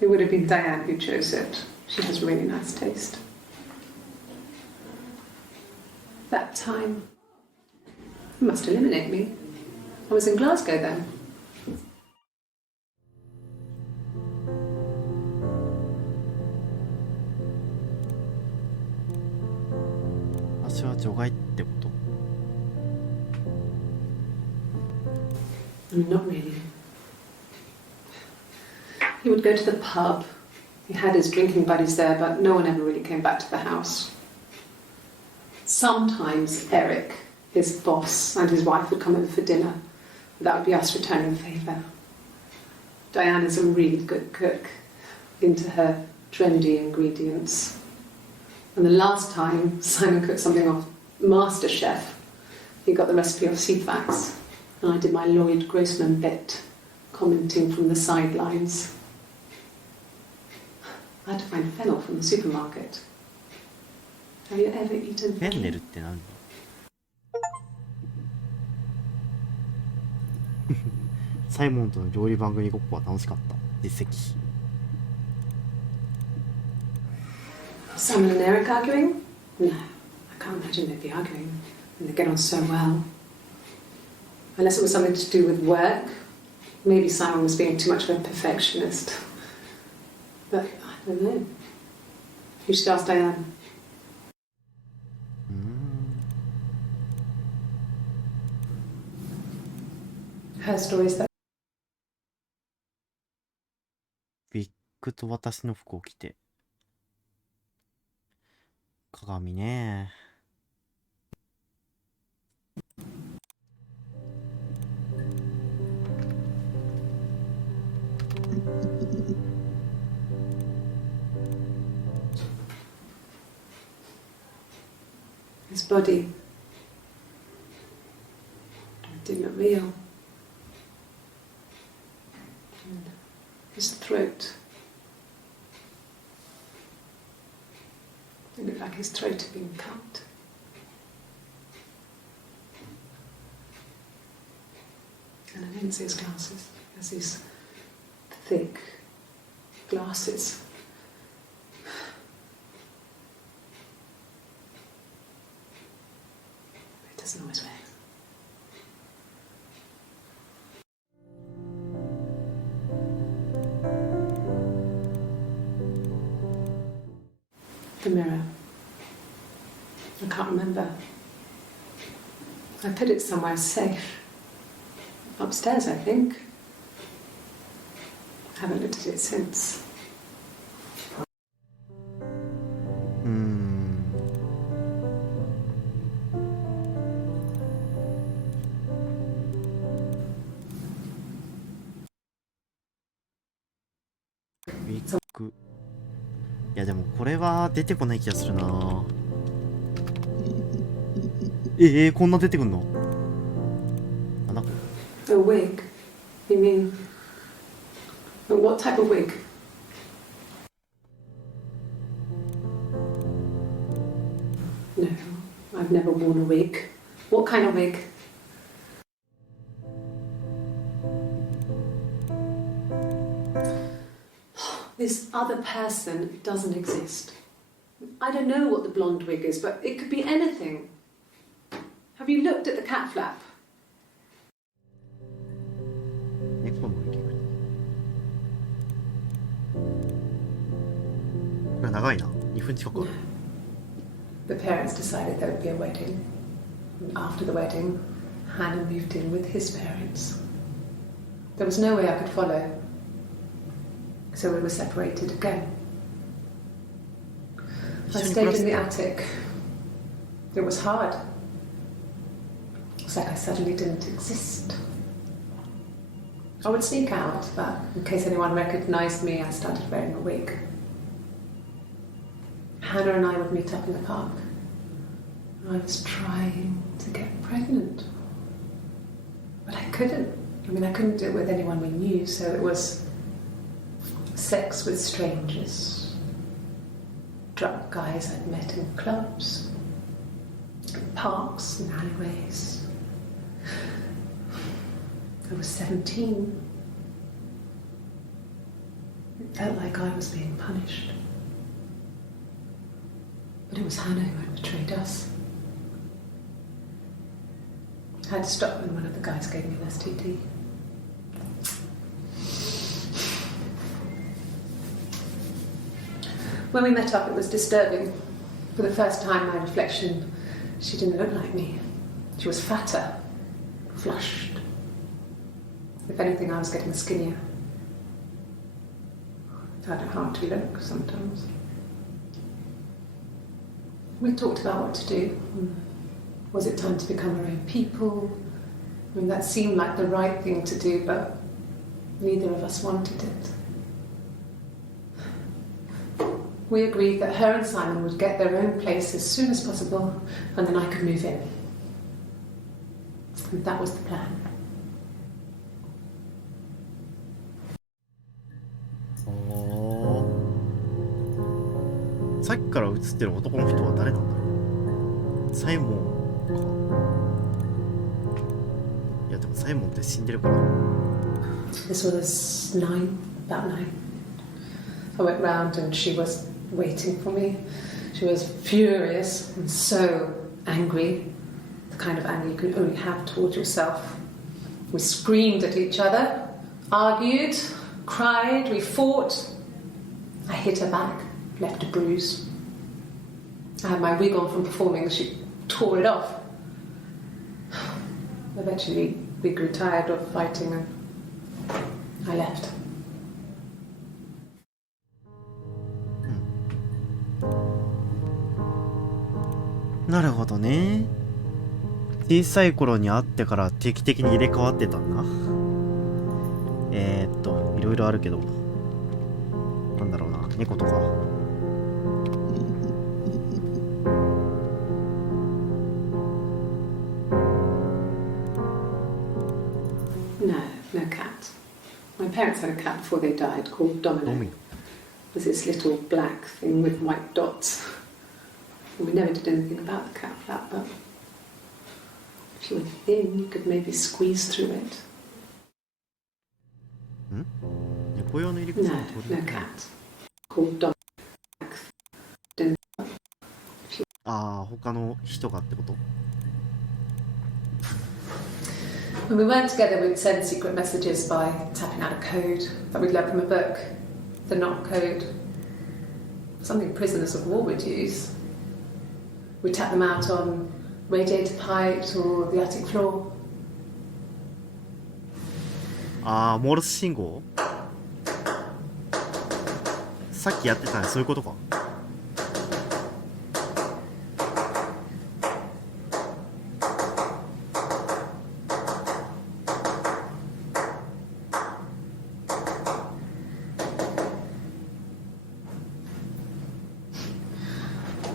It would have been Diane who chose it. She has really nice taste. That time. It must eliminate me. I was in Glasgow then. 私は除外ってこと？ Not really. He would go to the pub. He had his drinking buddies there, but no one ever really came back to the house. Sometimes Eric, his boss, and his wife would come over for dinner. That would be us returning the favour. Diane is a really good cook, into her trendy ingredients. And the last time Simon cooked something off MasterChef, he got the recipe off Ceefax, and I did my Lloyd Grossman bit, commenting from the sidelines. I had to find fennel from the supermarket. Have you ever eaten フェン fennel? ネルって何？サイモンとの料理番組ごっこは楽しかった。実績。 Simon and Eric arguing? No, I can't imagine they'd be arguing. And they get on so well. Unless it was something to do with work. Maybe Simon was being too much of a perfectionist. But I don't know. You should ask Diane. Her stories that ビッグと私の服を着て。鏡ね。his his body. It didn't look real. And his throat. It looked like his throat had been cut. And I didn't see his glasses. He has these thick glasses. He doesn't always wear. The mirror. I can't remember. I put it somewhere safe. Upstairs, I think. I haven't looked at it since. ウィッグ。いやでもこれは出てこない気がするな。こんな出てくんの？あ、なんか。A wig? You mean? But what type of wig? No, I've never worn a wig. What kind of wig? This other person doesn't exist. I don't know what the blonde wig is, but it could be anything. Have you looked at the cat flap? 猫の息。これ長いな。2分近くある。The parents decided there would be a wedding. And after the wedding, Hannah moved in with his parents. There was no way I could follow. So we were separated again. I stayed in the attic. It was hard. It's like I suddenly didn't exist. I would sneak out, but in case anyone recognized me, I started wearing a wig. Hannah and I would meet up in the park. I was trying to get pregnant. But I couldn't. I mean, I couldn't do it with anyone we knew, so it was sex with strangers. Drunk guys I'd met in clubs, parks and alleyways. I was 17. It felt like I was being punished. But it was Hannah who had betrayed us. I had to stop when one of the guys gave me an STD. When we met up, it was disturbing. For the first time, my reflection, she didn't look like me. She was fatter, flushed. If anything, I was getting skinnier. I found it hard to look sometimes. We talked about what to do. Was it time to become our own people? I mean, that seemed like the right thing to do, but neither of us wanted it. We agreed that her and Simon would get their own place as soon as possible, and then I could move in. And that was the plan. さっきから映ってる男の人は誰なんだろう。サイモンか。いやでもサイモンって死んでるから。This was about 9. I went round and she was waiting for me. She was furious and so angry, the kind of anger you can only have towards yourself. We screamed at each other, argued, cried, we fought. I hit her back, left a bruise. I had my wig on from performing, she tore it off. Eventually, we grew tired of fighting and I left. なるほどね。小さい頃に会ってから定期的に入れ替わってたんだ。いろいろあるけど、なんだろうな、猫とか。No, no cat. My parents had a cat before they died called Domino. ドミノ It was this little black thing with white dots. And we never did anything about the cat for that, but if you were thin, you could maybe squeeze through it. ん猫用の入り口 No, の通り no cat. Called Domino. ああ他の人がってこと When we weren't together, we'd send secret messages by tapping out a code that we'd learned from a book, the knock code. Something prisoners of war would use. We'd tap them out on radiator pipes or the attic floor. ああモールス信号さっきやってたねそういうことか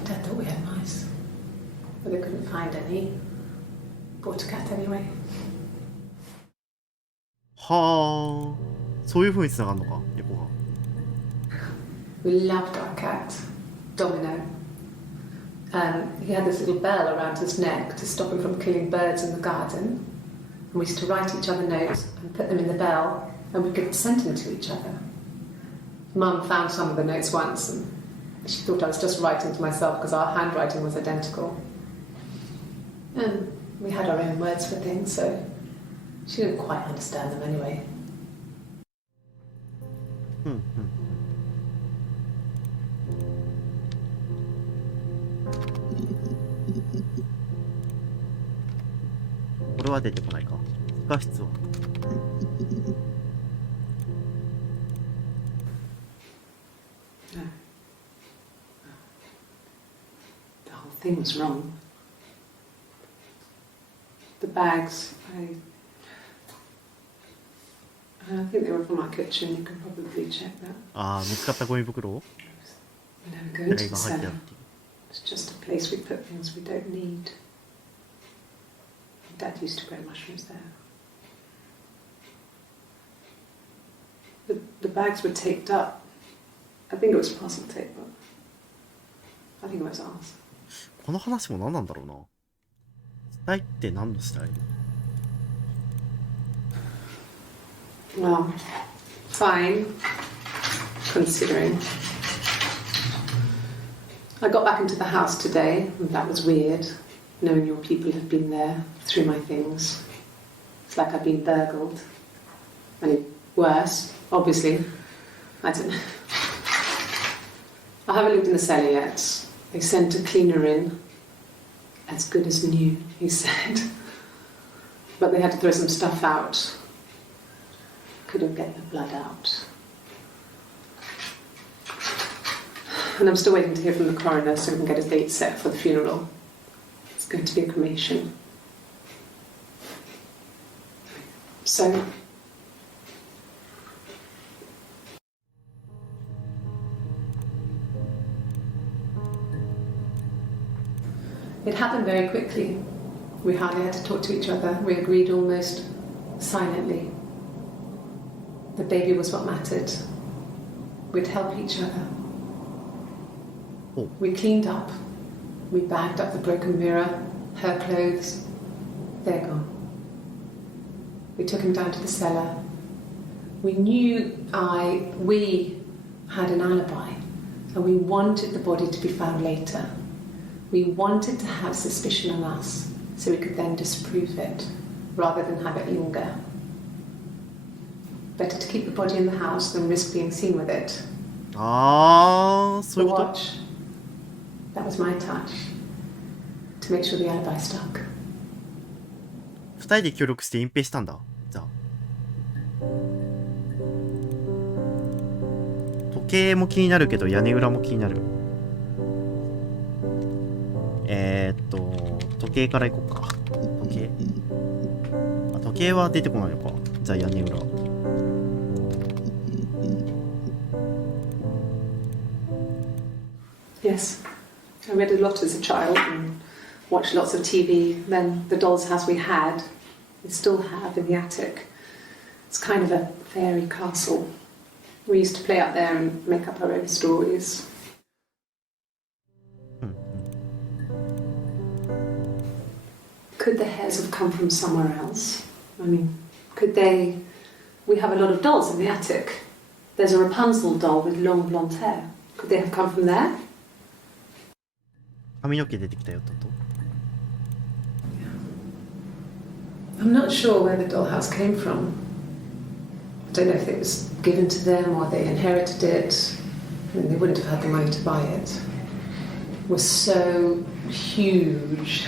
Dad thought we had mice, but they couldn't find any. Bought a cat anyway. はあそういう風に繋がるのか猫が We loved our cat, Domino. He had this little bell around his neck to stop him from killing birds in the garden. And we used to write each other notes and put them in the bell, and we could send them to each other. Mum found some of the notes once, and she thought I was just writing to myself because our handwriting was identical. And we had our own words for things, so she didn't quite understand them anyway. うんうんこれは出てこないか画質は No. The whole thing was wrong. The bags, I think they were from our kitchen. You can probably check that. ああ見つかったゴミ袋 We never go こ into れ the が入ってあ cellar. るっていう It's just a place we put things we don't need. Dad used to grow mushrooms there. The bags were taped up. I think it was parcel tape, but I think it was ours. この話も何なんだろうな死体って何の死体 Well, fine, considering. I got back into the house today, and that was weird, knowing your people have been there through my things. It's like I've been burgled. I mean, worse, obviously. I don't know. I haven't lived in the cellar yet. They sent a cleaner in. As good as new, he said. But they had to throw some stuff out. Couldn't get the blood out. And I'm still waiting to hear from the coroner so we can get a date set for the funeral. It's going to be a cremation. So, it happened very quickly. We hardly had to talk to each other. We agreed almost silently. The baby was what mattered. We'd help each other. Oh. We cleaned up. We bagged up the broken mirror, her clothes. They're gone. We took him down to the cellar. We knew we had an alibi, and we wanted the body to be found later. We wanted to have suspicion on us, so we could then disprove it, rather than have it linger. Better to keep the body in the house than risk being seen with it. ああそう The いうこと watch. That was my touch. To make sure the alibi stuck. 二人で協力して隠蔽したんだじゃあ時計も気になるけど屋根裏も気になる時計から行こうか時計は出てこないのかじゃあ屋根裏 Yes. I read a lot as a child and watched lots of TV. Then the doll's house we had, we still have in the attic, It's kind of a fairy castle. We used to play out there and make up our own stories. うん Could the hairs have come from somewhere else? I mean, could they... We have a lot of dolls in the attic. There's a Rapunzel doll with long blonde hair. Could they have come from there? 髪の毛出てきたよってこと I'm not sure where the dollhouse came from. I don't know if it was given to them or they inherited it. I mean, they wouldn't have had the money to buy it. It was so huge.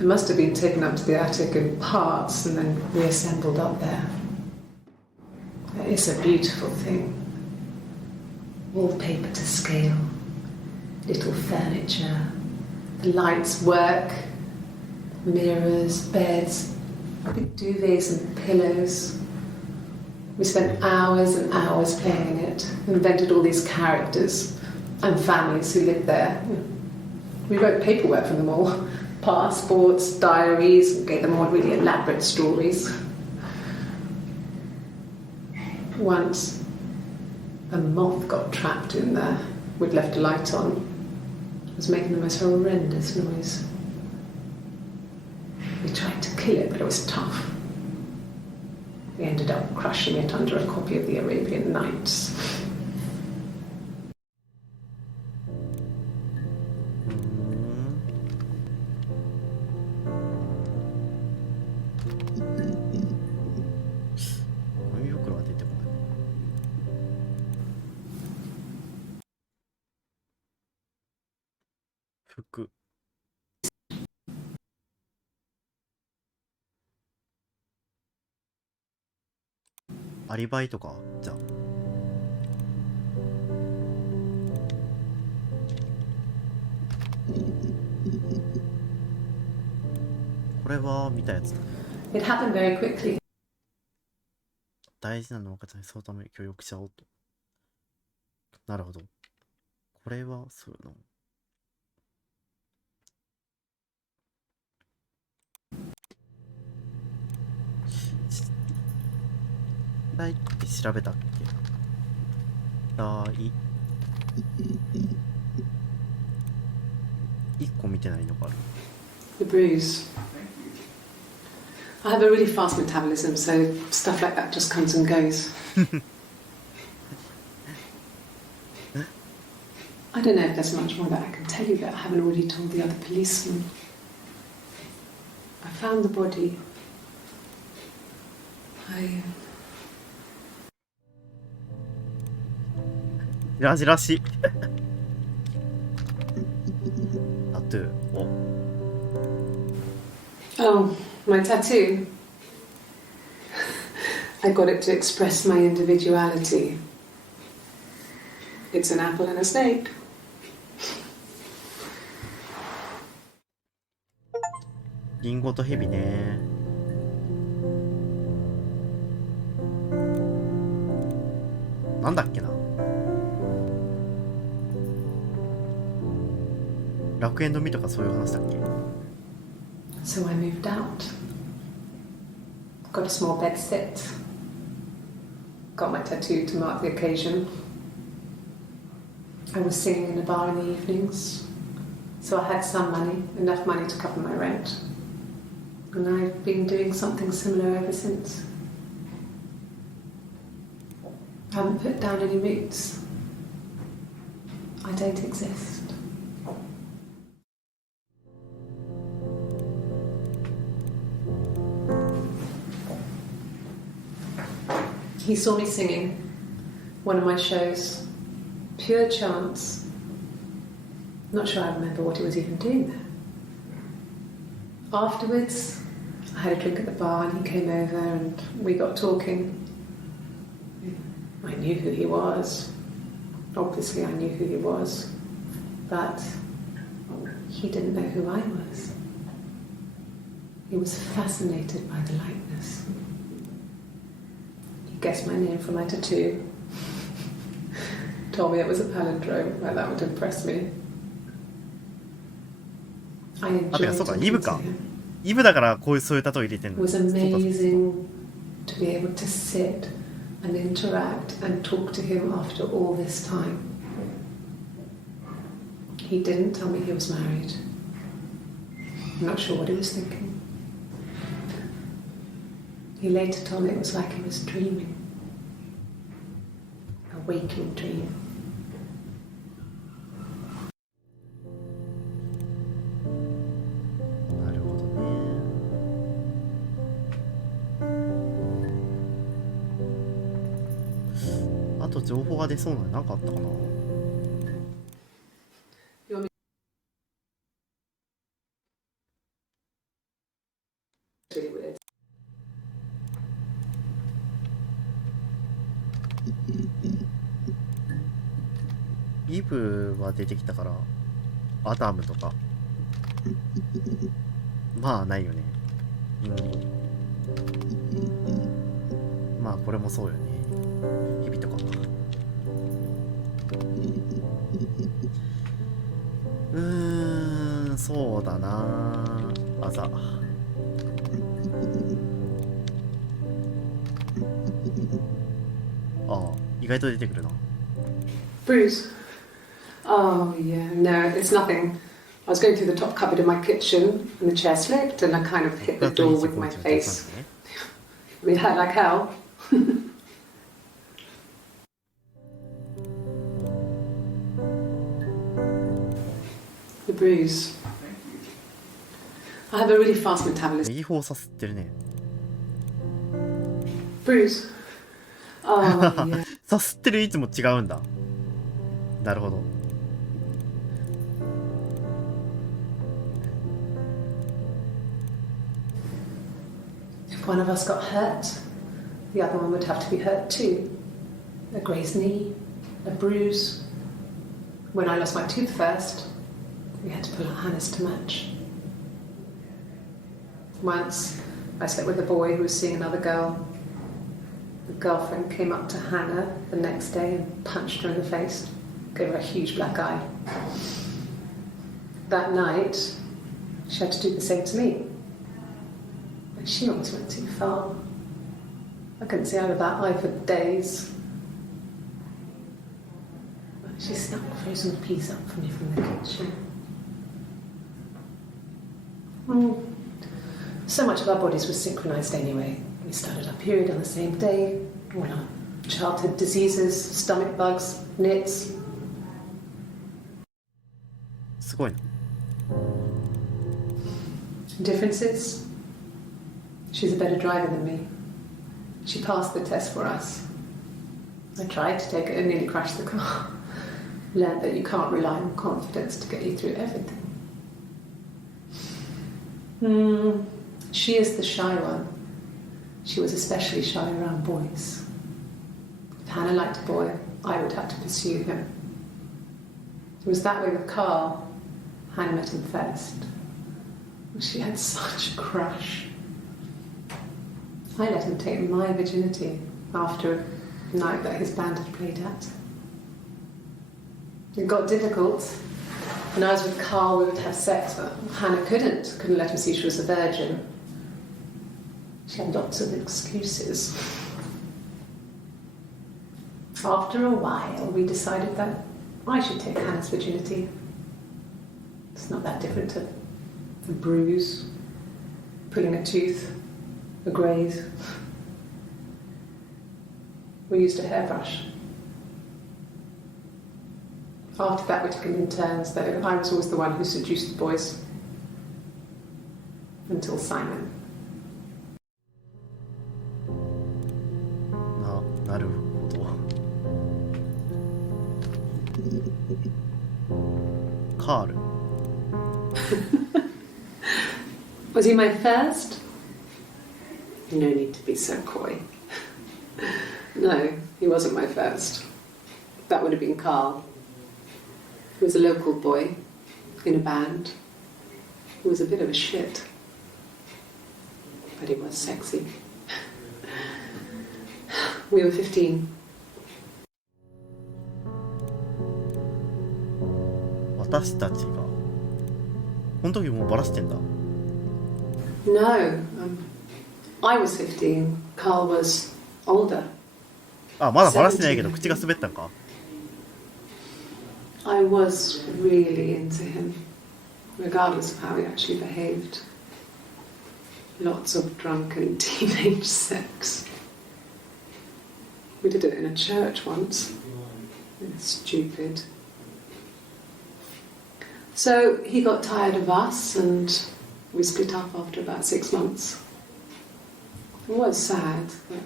It must have been taken up to the attic in parts and then reassembled up there. It's a beautiful thing. Wallpaper to scale, little furniture, the lights work, mirrors, beds, big duvets and pillows. We spent hours and hours playing in it, invented all these characters and families who lived there. We wrote paperwork for them all, passports, diaries, and gave them all really elaborate stories. Once, a moth got trapped in there. We'd left a light on. It was making the most horrendous noise. We tried to kill it, but it was tough. We ended up crushing it under a copy of the Arabian Nights. 紙袋は出てこない。服。アリバイとかじゃあ。これは見たやつだ。It happened very quickly. 大事なのは分かっちゃい、そのために協力しちゃおうと。なるほど。これはそういうの。第って調べたっけ？第1個見てないのがある。The bruise. I have a really fast metabolism, so stuff like that just comes and goes. I don't know if there's much more that I can tell you that I haven't already told the other policemen. I found the body. I... ラジラシタトゥー。Oh, my tattoo. I got it to express my individuality. It's an apple and a snake. リンゴとヘビね。なんだっけな。楽園の実とかそういう話だっけ。So I moved out. Got a small bed sit. Got my tattoo to mark the occasion. I was singing in a bar in the evenings, so I had some money, enough money to cover my rent. And I've been doing something similar ever since. I haven't put down any roots. I don't exist. He saw me singing one of my shows, pure chance. Not sure I remember what he was even doing there. Afterwards, I had a drink at the bar and he came over and we got talking. I knew who he was. Obviously I knew who he was. But he didn't know who I was. He was fascinated by the likeness. He guessed my name from my tattoo. Told me it was a palindrome, like that would impress me. I enjoyed talking to him. イブだからこういうそういう例え入れてん It の。 was amazing to be able to sit and interact and talk to him after all this time. He didn't tell me he was married. I'm not sure what he was thinking. He later told me it was like he was dreaming. A waking dream. なるほどね。あと情報が出そうなの何かあったかな。イブは出てきたからアダムとかまあないよね。まあこれもそうよね。日々とかそうだなあざ。ああ意外と出てくるな。 Bruce? Oh, yeah, no, it's nothing. I was going through the top cupboard in my kitchen and the chair slipped and I kind of hit the door with my face. I mean, it hurt like hell. The bruise. I have a really fast metabolism. 右方さすってるね。 Bruce? Oh, yeah. さすってる位置も違うんだ。なるほど。If one of us got hurt, the other one would have to be hurt too. A grazed knee, a bruise. When I lost my tooth first, we had to pull out Hannah's to match. Once, I slept with a boy who was seeing another girl. The girlfriend came up to Hannah the next day and punched her in the face, gave her a huge black eye. That night, she had to do the same to me. But she almost went too far. I couldn't see out of that eye for days. She snuck frozen peas up for me from the kitchen. So much of our bodies was synchronized anyway. We started our period on the same day. All our childhood diseases, stomach bugs, nits. すごいな。 Differences? She's a better driver than me. She passed the test for us. I tried to take it and nearly crashed the car. Learned that you can't rely on confidence to get you through everything. She is the shy one. She was especially shy around boys. If Hannah liked a boy, I would have to pursue him. It was that way with Carl. Hannah met him first. She had such a crush. I let him take my virginity after a night that his band had played at. It got difficult. When I was with Carl, we would have sex, but Hannah couldn't let him see she was a virgin. She had lots of excuses. After a while, we decided that I should take Hannah's virginity. It's not that different to a bruise, pulling a tooth, a graze. We used a hairbrush. After that, we took it in turns, though I was always the one who seduced the boys. Until Simon. なるほど。カール。Was he my first? No need to be so coy. No, he wasn't my first. That would have been Carl. He was a local boy in a band. He was a bit of a shit. But he was sexy. We were 15. 私たちがこの時もうバラしてんだ。 No, I was 15 Carl was older. あ、まだバラしてないけど口が滑ったんか。 I was really into him, regardless of how he actually behaved. Lots of drunken teenage sex. We did it in a church once. Stupid. So he got tired of us and we split up after about 6 months. It was sad, but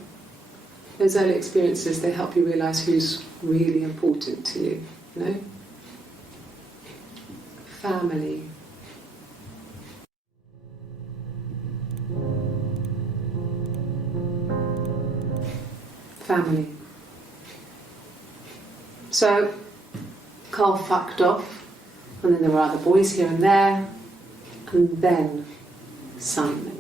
those early experiences, they help you realise who's really important to you, you know? Family. Family. So, Carl fucked off, and then there were other boys here and there, and then Simon.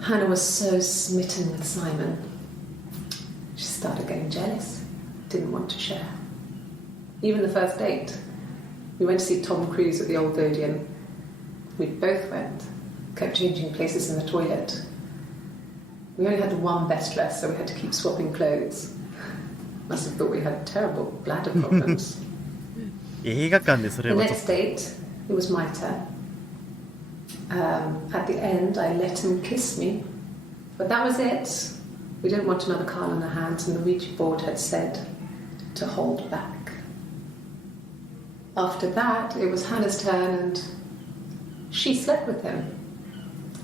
Hannah was so smitten with Simon. She started getting jealous, didn't want to share. Even the first date. We went to see Tom Cruise at the Old Odeon. We both went, kept changing places in the toilet. We only had the one best dress, so we had to keep swapping clothes. Must have thought we had terrible bladder problems. 映画館でそれ The はちょっ next date, it was my turn. At the end, I let him kiss me. But that was it. We didn't want another Carl on our hands, and the Ouija board had said to hold back. After that, it was Hannah's turn, and she slept with him.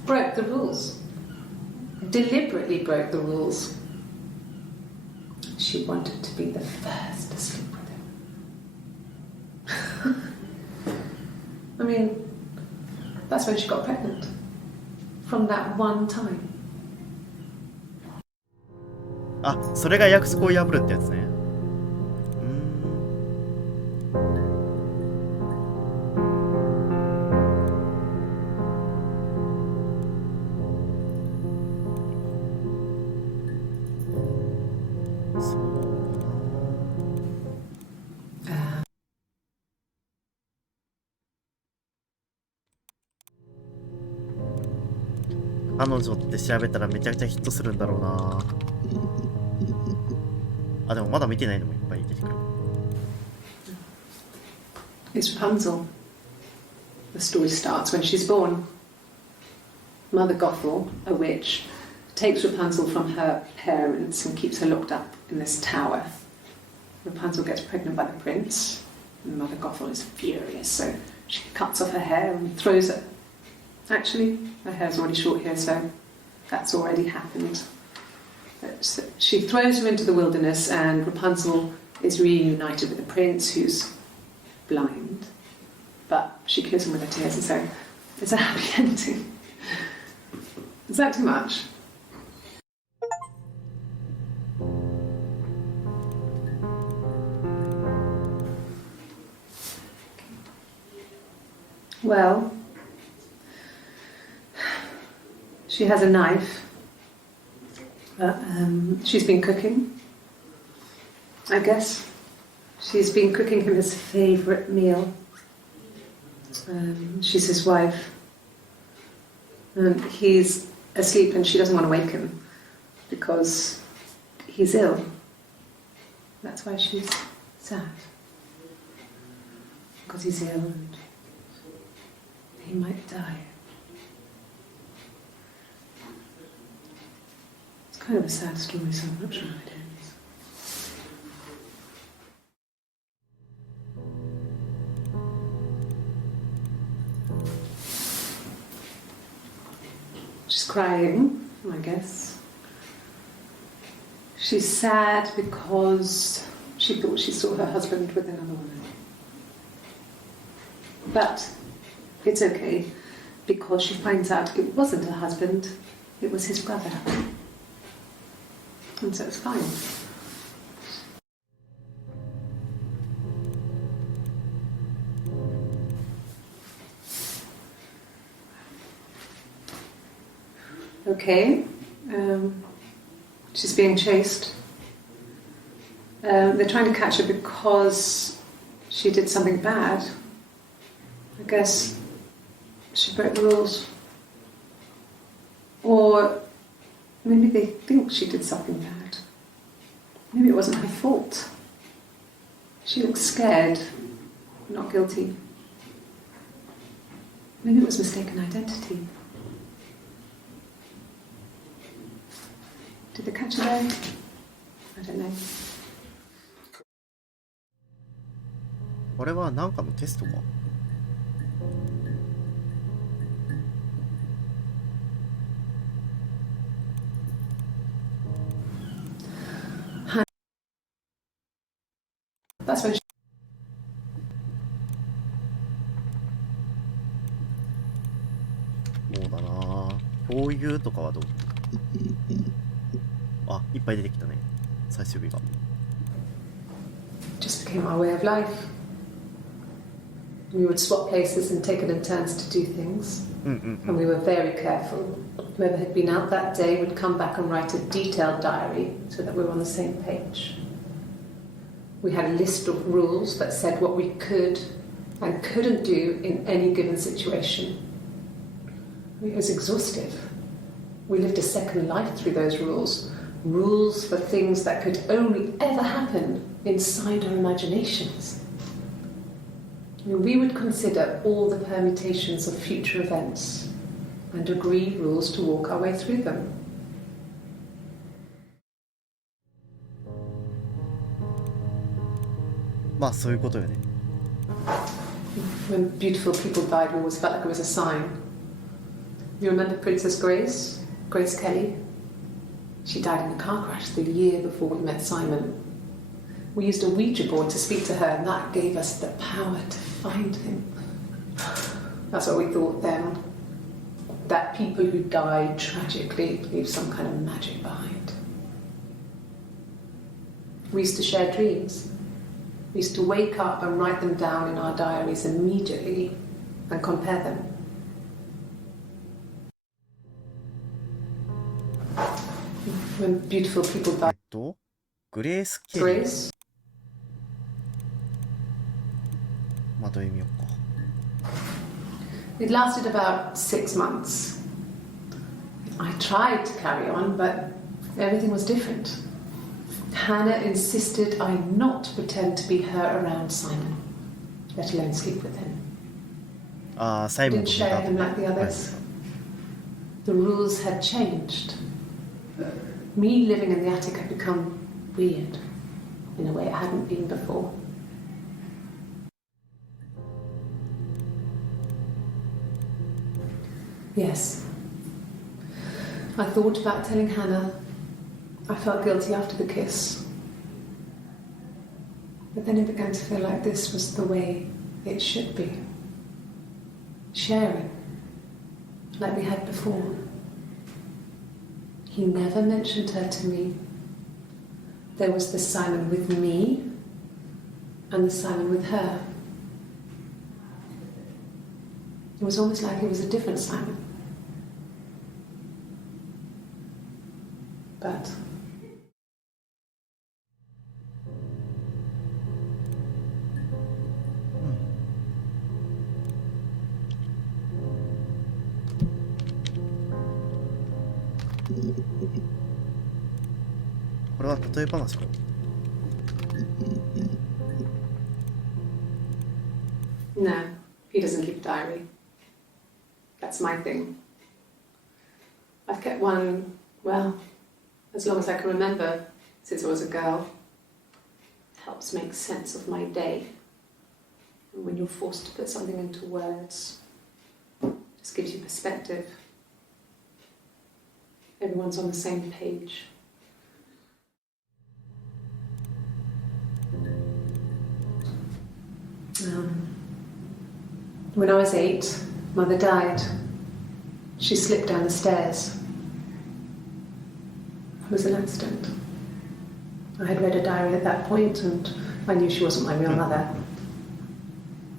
Broke the rules. Deliberately broke the rules. She wanted to be the first to sleep with him. I mean, that's when she got pregnant. From that one time. と、あ、それが約束を破るってやつね。彼女って調べたらめちゃくちゃヒットするんだろうな。あ、でもまだ見てないのもいっぱい出てくる。It's Rapunzel. The story starts when she's born. Mother Gothel, a witch, takes Rapunzel from her parents and keeps her locked up in this tower. Rapunzel gets pregnant by the prince, and Mother Gothel is furious, so she cuts off her hair and throws it. Actually, her hair's already short here, so that's already happened. But she throws her into the wilderness, and Rapunzel is reunited with the prince, who's blind. But she kills him with her tears, and so it's a happy ending. Is that too much? Well, she has a knife. She's been cooking, I guess. She's been cooking him his favourite meal. She's his wife. And he's asleep and she doesn't want to wake him because he's ill. That's why she's sad. Because he's ill and he might die. It's kind of a sad story, so I'm not sure how it ends. She's crying, I guess. She's sad because she thought she saw her husband with another woman. But it's okay, because she finds out it wasn't her husband, it was his brother. And so it's fine. Okay, she's being chased. They're trying to catch her because she did something bad. I guess she broke the rules. Or maybe they think she did something bad. Maybe it wasn't her fault. She looks scared, not guilty. Maybe it was mistaken identity. Did they catch her there? I don't know. これは何かのテストか。That's when she... そうだな。共有とかはどう？あ、いっぱい出てきたね。最終日が。just became our way of life. We would swap places and take it in turns to do things. And we were very careful. Whoever had been out that day would come back and write a detailed diary so that we were on the same page. We had a list of rules that said what we could and couldn't do in any given situation. It was exhaustive. We lived a second life through those rules. Rules for things that could only ever happen inside our imaginations. We would consider all the permutations of future events and agree rules to walk our way through them. When beautiful people died, we always felt like it was a sign. You remember Princess Grace? Grace Kelly? She died in a car crash the year before we met Simon. We used a Ouija board to speak to her, and that gave us the power to find him. That's what we thought then. That people who died tragically leave some kind of magic behind. We used to share dreams. We used to wake up and write them down in our diaries immediately and compare them. When beautiful people died. グレース・ケリー。Grace? まとめようか。It lasted about 6 months. I tried to carry on, but everything was different. Hannah insisted I not pretend to be her around Simon, let alone sleep with him. I didn't share him like the others. The rules had changed. Me living in the attic had become weird in a way it hadn't been before. Yes. I thought about telling Hannah. I felt guilty after the kiss. But then it began to feel like this was the way it should be. Sharing, like we had before. He never mentioned her to me. There was the Simon with me and the Simon with her. It was almost like it was a different Simon. Butこれは例え話か。no, he doesn't keep a diary. That's my thing. I've kept one, well, as long as I can remember, since I was a girl. It helps make sense of my day. And when you're forced to put something into words, it just gives you perspective. Everyone's on the same page. When I was 8, Mother died. She slipped down the stairs. It was an accident. I had read a diary at that point and I knew she wasn't my real mother.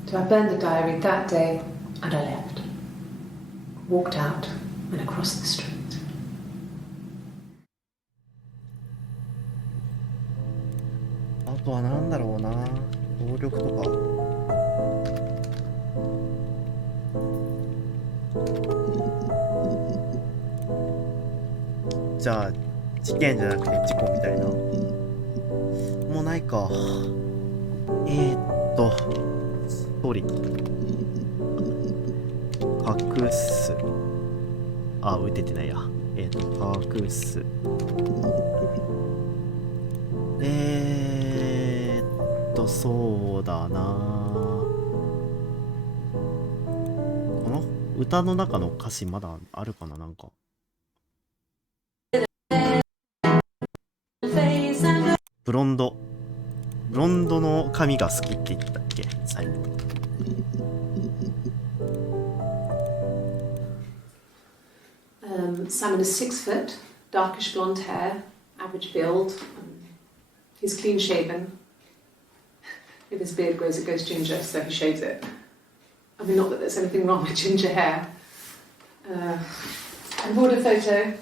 So I burned the diary that day and I left. Walked out and across the street. あとはなんだろうな。暴力とか。じゃあ事件じゃなくて事故みたいな。もうないか。ストーリー隠す。あ、打ててないや。隠す。そうだな。この歌の中の歌詞まだあるかな、なんか。ブロンドの髪が好きって言ったっけ、最後。Simon is 6 foot, darkish blonde hair, average build. He's clean shaven. If his beard grows, it goes ginger, so he shaves it. I mean, not that there's anything wrong with ginger hair. I bought a photo.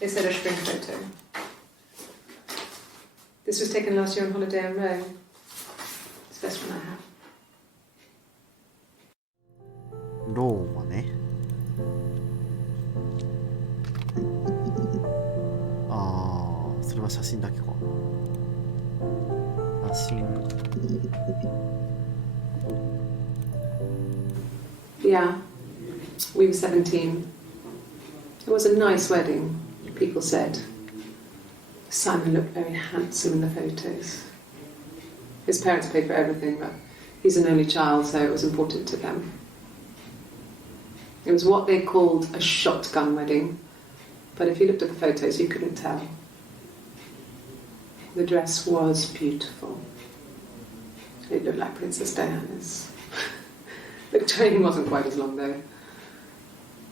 They said a spring photo. This was taken last year on holiday in Rome. It's the best one I have. ローマね。それは写真だけか。写真。Yeah, we were 17. It was a nice wedding, people said. Simon looked very handsome in the photos. His parents paid for everything, but he's an only child, so it was important to them. It was what they called a shotgun wedding, but if you looked at the photos, you couldn't tell. The dress was beautiful. It looked like Princess Diana's. The train wasn't quite as long, though.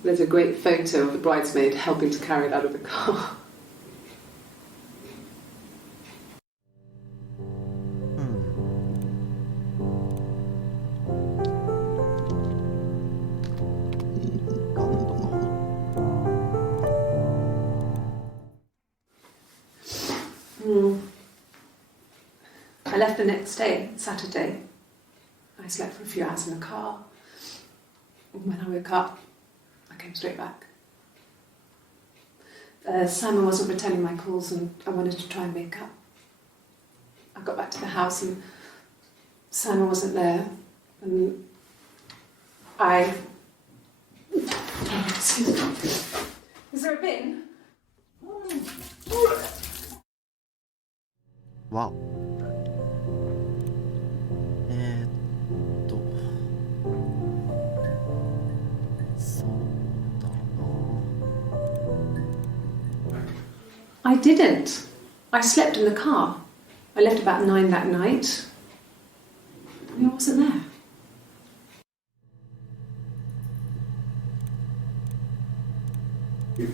There's a great photo of the bridesmaid helping to carry it out of the car. I left the next day, Saturday. I slept for a few hours in the car. When I woke up, I came straight back. Simon wasn't returning my calls and I wanted to try and make up. I got back to the house and Simon wasn't there. And I... Excuse me. Is there a bin? Wow. そうだな。I didn't. I slept in the car. I left about 9 that night. I wasn't there.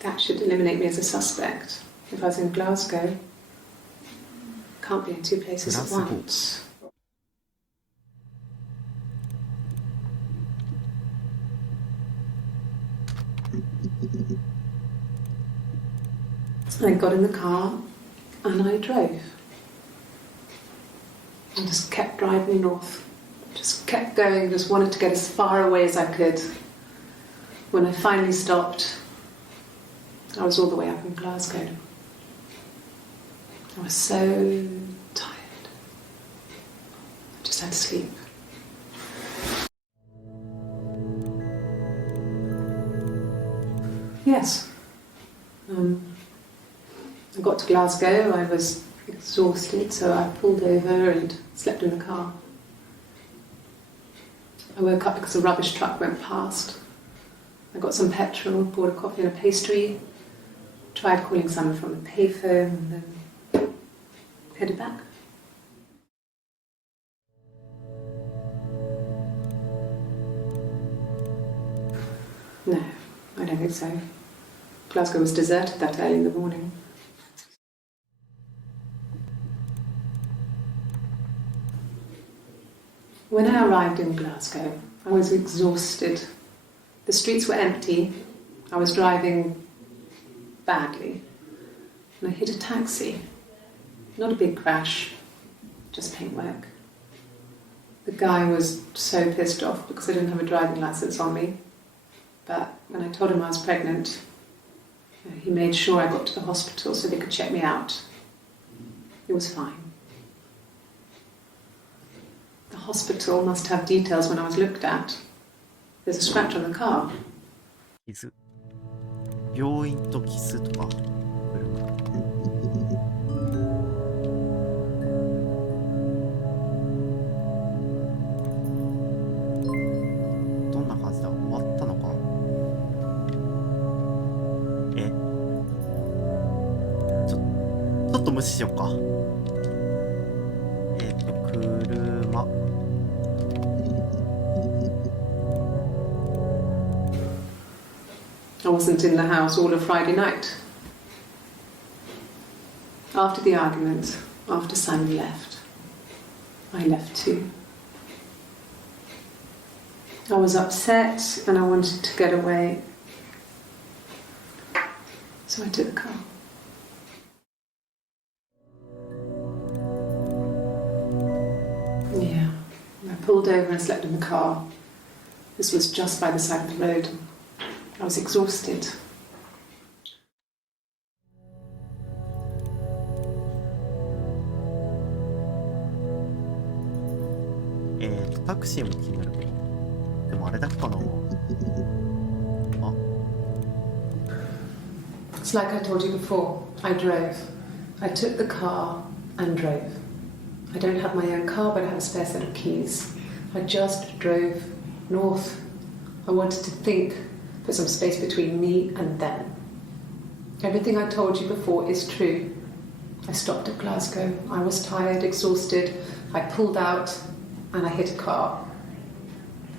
That should eliminate me as a suspect. If I was in Glasgow, can't be in two places at once. So I got in the car and I drove. I just kept driving north. Just kept going, just wanted to get as far away as I could. When I finally stopped, I was all the way up in Glasgow. I was so tired. I just had to sleep. Yes. I got to Glasgow, I was exhausted, so I pulled over and slept in the car. I woke up because a rubbish truck went past. I got some petrol, bought a coffee and a pastry, tried calling someone from the payphone, and then headed back. No, I don't think so. Glasgow was deserted that early in the morning. When I arrived in Glasgow, I was exhausted. The streets were empty. I was driving badly. And I hit a taxi. Not a big crash, just paintwork. The guy was so pissed off because I didn't have a driving license on me. But when I told him I was pregnant, he made sure I got to the hospital so they could check me out. It was fine. The hospital must have details when I was looked at. There's a scratch on the car. 傷。病院とキスとか。どんな感じだ？終わったのか？ちょっと無視しようか。車。I wasn't in the house all of Friday night. After the argument, after Simon left, I left too. I was upset and I wanted to get away. So I took the car. Yeah, I pulled over and slept in the car. This was just by the side of the road. I was exhausted. タクシーも気になるけど。でもあれだけかな。あ。It's like I told you before. I drove. I took the car and drove. I don't have my own car, but I have a spare set of keys. I just drove north. I wanted to think, put some space between me and them. Everything I told you before is true. I stopped at Glasgow. I was tired, exhausted. I pulled out and I hit a car.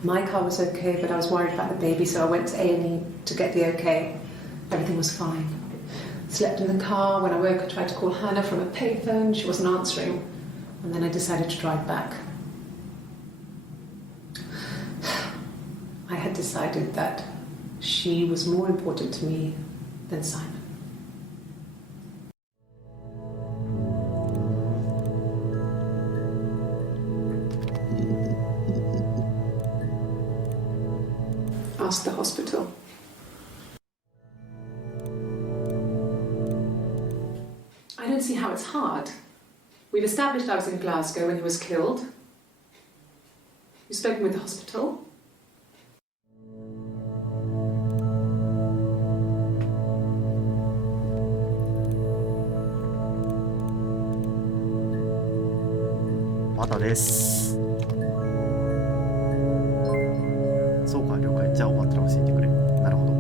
My car was okay, but I was worried about the baby, so I went to A&E to get the okay. Everything was fine. Slept in the car. When I woke, I tried to call Hannah from a payphone. She wasn't answering. And then I decided to drive back. I had decided that she was more important to me than Simon. Ask the hospital. I don't see how it's hard. We've established I was in Glasgow when he was killed. You've spoken with the hospital.まだです。そうか、了解。じゃあ終わったら教えてくれ。なるほど。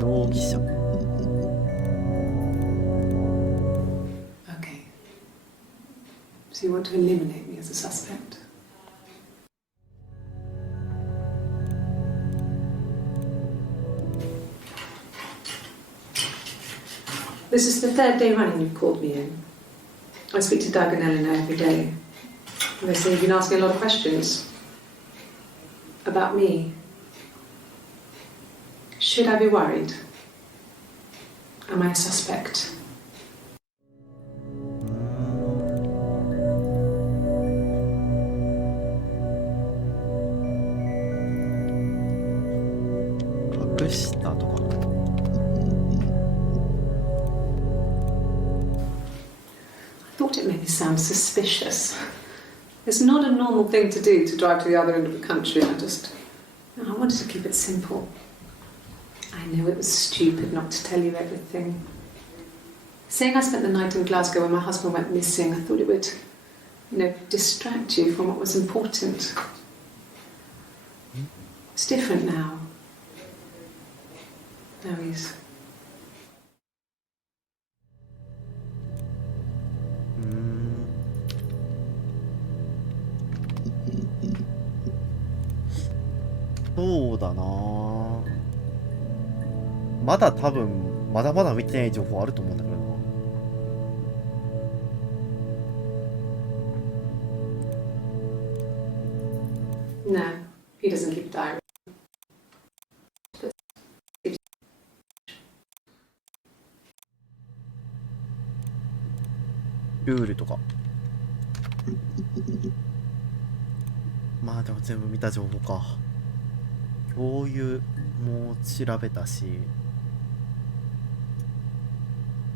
容疑者。Okay. So you want to eliminate me as a suspect? This is the third day running you've called me in. I speak to Doug and Eleanor every day. And they say you've been asking a lot of questions about me. Should I be worried? Am I a suspect? I thought it made me sound suspicious. It's not a normal thing to do, to drive to the other end of the country. I wanted to keep it simple. I know it was stupid not to tell you everything. Saying I spent the night in Glasgow when my husband went missing, I thought it would, distract you from what was important. It's different now. Now he's...そうだな。まだ多分まだまだ見てない情報あると思うんだけどな。No, he doesn't keep a diary. ルールとか。まあでも全部見た情報か。共有も調べたし、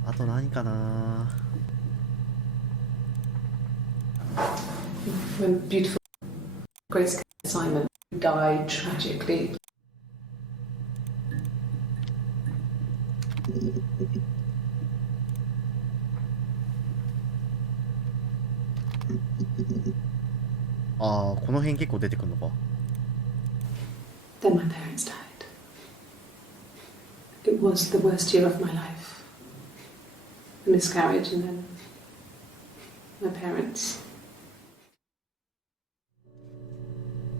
あと何かな。 When beautiful Grace Simon died tragically. ああ、この辺結構出てくるのか。 Then my parents died. It was the worst year of my life. A miscarriage and then my parents.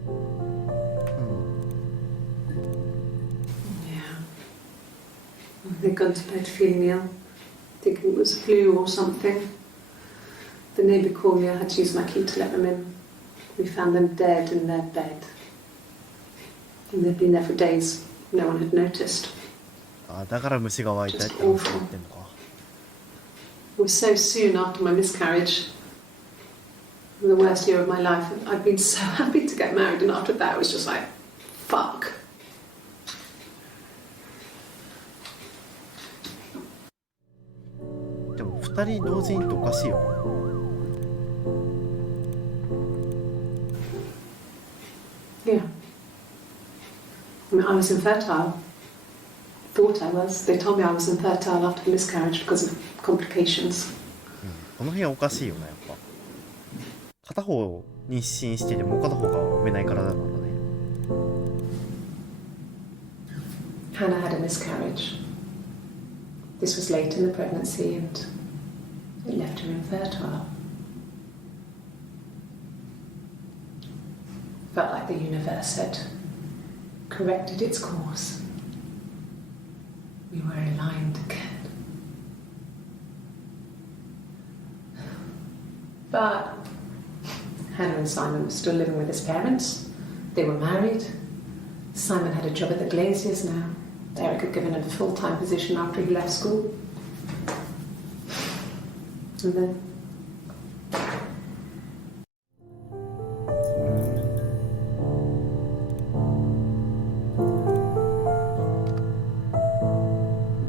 うん。 Yeah. They'd gone to bed feeling ill, thinking it was flu or something. The neighbour called me, I had to use my key to let them in. We found them dead in their bed. And they'd been there for days. No one had noticed. あ、だから虫が湧いたって思ってんのか。 It was so soon after my miscarriage. The worst year of my life. I'd been so happy to get married, and after that it was just like, fuck. でも2人同時にっておかしいよね。 Yeah. I mean, I was infertile. Thought I was. They told me I was infertile after the miscarriage because of complications. この辺おかしいよね、やっぱ。片方妊娠しててもう片方が産めないからなんだね。 Hannah had a miscarriage. This was late in the pregnancy and it left her infertile. Felt like the universe had corrected its course. We were aligned again. But Hannah and Simon were still living with his parents. They were married. Simon had a job at the Glaziers now. Eric had given him a full-time position after he left school. And then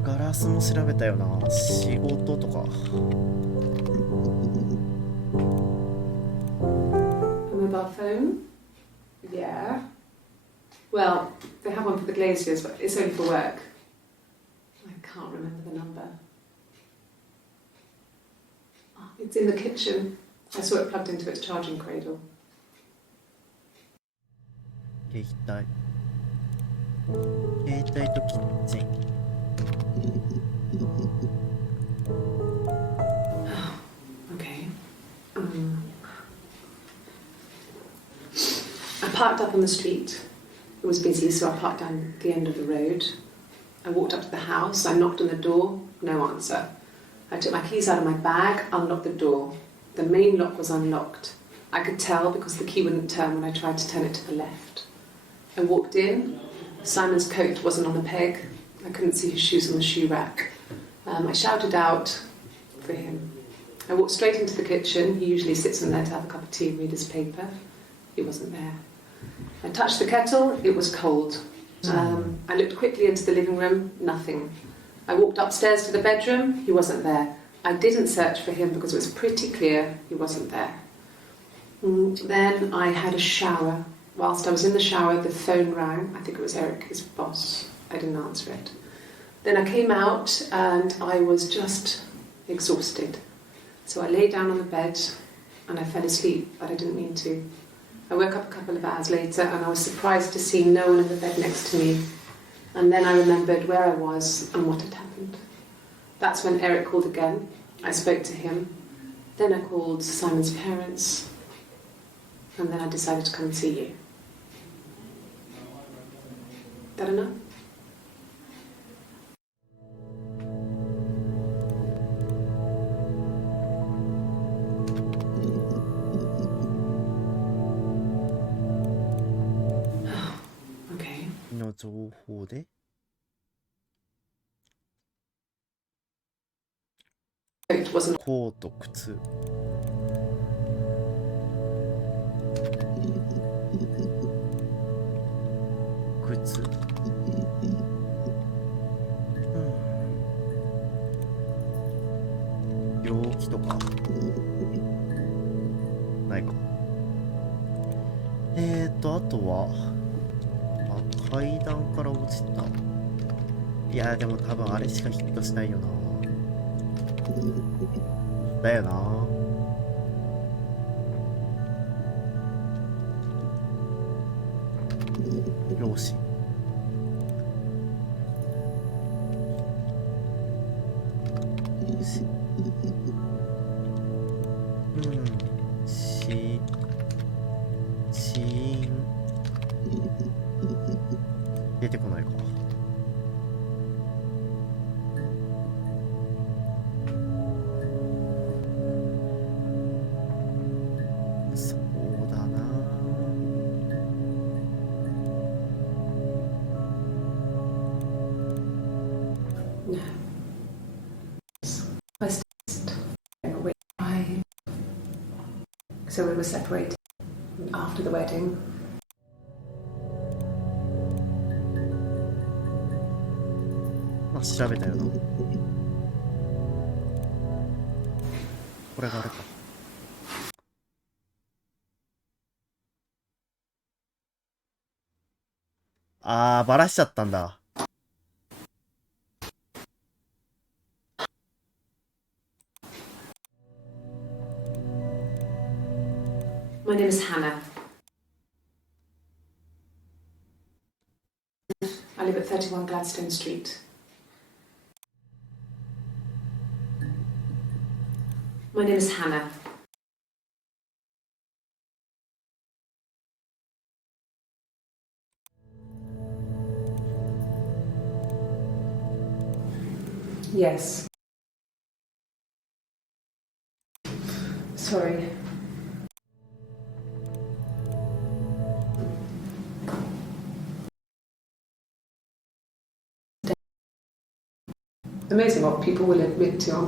ガラスも調べたよな。仕事とか。 a mobile phone? Yeah. Well, they have one for the Glaziers, but it's only for work. I can't remember the number. Oh, it's in the kitchen. I saw it plugged into its charging cradle. 携帯。携帯とキッチン。 Okay. I parked up on the street. It was busy, so I parked down the end of the road. I walked up to the house. I knocked on the door. No answer. I took my keys out of my bag, unlocked the door. The main lock was unlocked. I could tell because the key wouldn't turn when I tried to turn it to the left. I walked in. Simon's coat wasn't on the peg. I couldn't see his shoes on the shoe rack. I shouted out for him. I walked straight into the kitchen. He usually sits in there to have a cup of tea and read his paper. He wasn't there. I touched the kettle. It was cold. I looked quickly into the living room. Nothing. I walked upstairs to the bedroom. He wasn't there. I didn't search for him because it was pretty clear he wasn't there. Then I had a shower. Whilst I was in the shower, the phone rang. I think it was Eric, his boss. I didn't answer it. Then I came out and I was just exhausted. So I lay down on the bed and I fell asleep, but I didn't mean to. I woke up a couple of hours later and I was surprised to see no one in the bed next to me. And then I remembered where I was and what had happened. That's when Eric called again. I spoke to him. Then I called Simon's parents. And then I decided to come and see you. That enough? う情報でコート、靴。靴。病気とかないか。あとは階段から落ちた。いやでも多分あれしかヒットしないよな。だよな。両親。死因出てこないか。そうだな。So we were separated after the wedding. まあ調べたよな。これがあれか。あー、バラしちゃったんだ。My name is Hannah. I live at 31 Gladstone Street. My name is Hannah. Yes. Sorry. Amazing what people will admit to.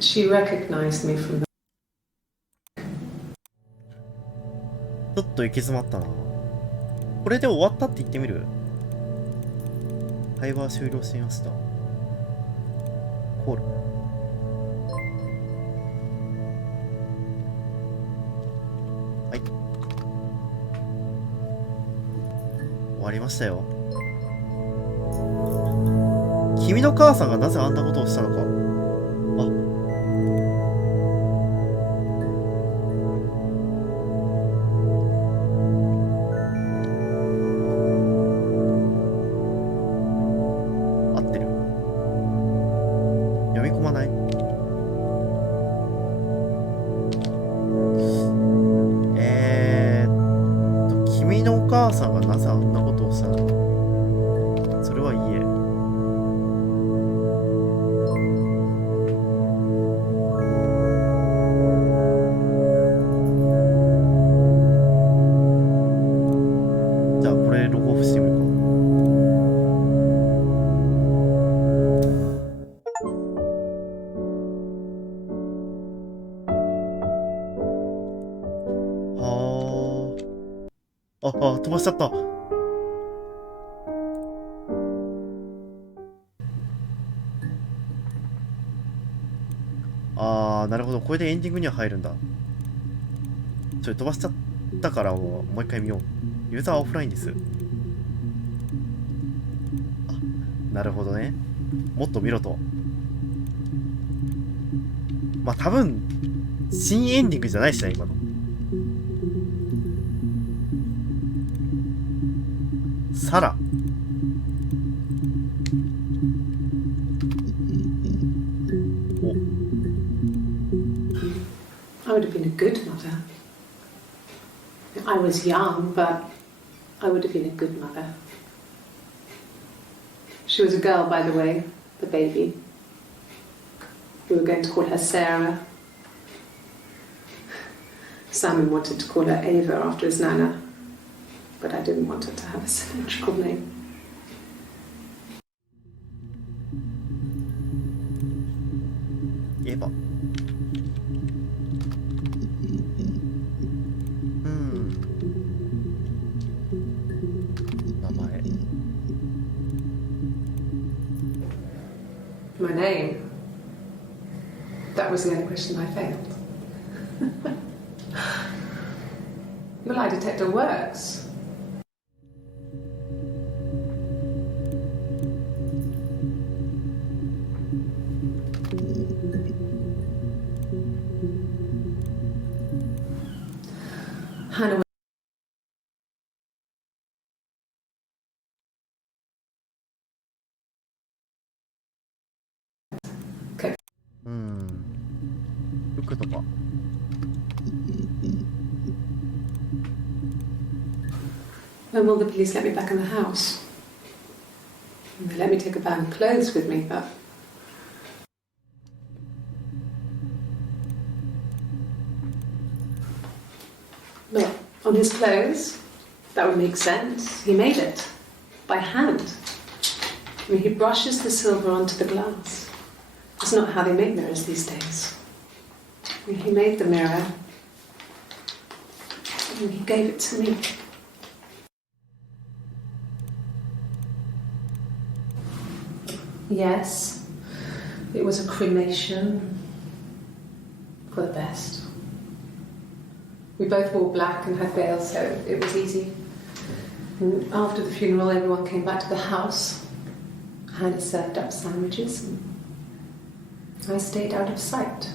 She recognized me from the... ちょっと行き詰まったな。これで終わったって言ってみる？会話終了しました。コール。はい。終わりましたよ。君の母さんがなぜあんなことをしたのか。合ってる？読み込まない？君のお母さんがなぜあんなことをしたのか。それはいいえ。じゃあこれログオフしてみるか。飛ばしちゃった。なるほど。これでエンディングには入るんだ。飛ばしちゃったからもう一回見よう。ユーザーはオフラインです。なるほどね。もっと見ろと。まあ多分新エンディングじゃないしね、今の。サラ。I would have been a good mother. I was young, but I would have been a good mother. She was a girl, by the way, the baby. We were going to call her Sarah. Simon wanted to call her Ava after his nana, but I didn't want her to have a symmetrical name. Eva. My name? That was the only question I failed. Your lie detector works. Hannah. Okay. 服とか。When will the police let me back in the house? They let me take a bag of clothes with me, but... Look, on his clothes, that would make sense. He made it. By hand. I mean, he brushes the silver onto the glass. It's not how they make mirrors these days. I mean, he made the mirror, and he gave it to me. Yes, it was a cremation for the best. We both wore black and had veils, so it was easy. And after the funeral, everyone came back to the house. Hannah served up sandwiches, and I stayed out of sight.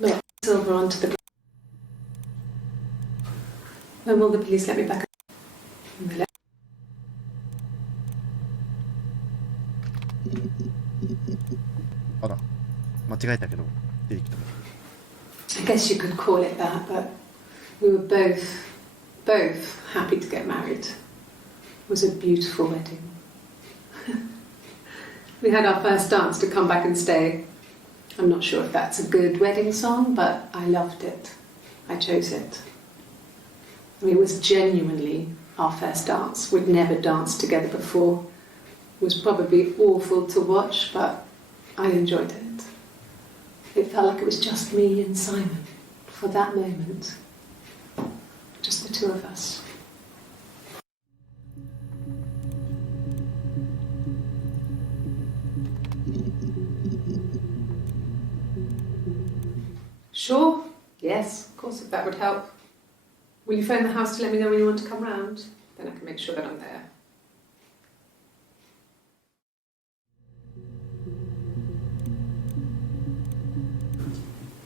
Look, silver onto the glass. When will the police let me back? I guess you could call it that, but we were both happy to get married. It was a beautiful wedding. We had our first dance to Come Back and Stay. I'm not sure if that's a good wedding song, but I loved it. I chose it. I mean, it was genuinely our first dance. We'd never danced together before. It was probably awful to watch, but I enjoyed it. It felt like it was just me and Simon for that moment. Just the two of us. Sure. Yes, of course, if that would help. Will you phone the house to let me know when you want to come round? Then I can make sure that I'm there.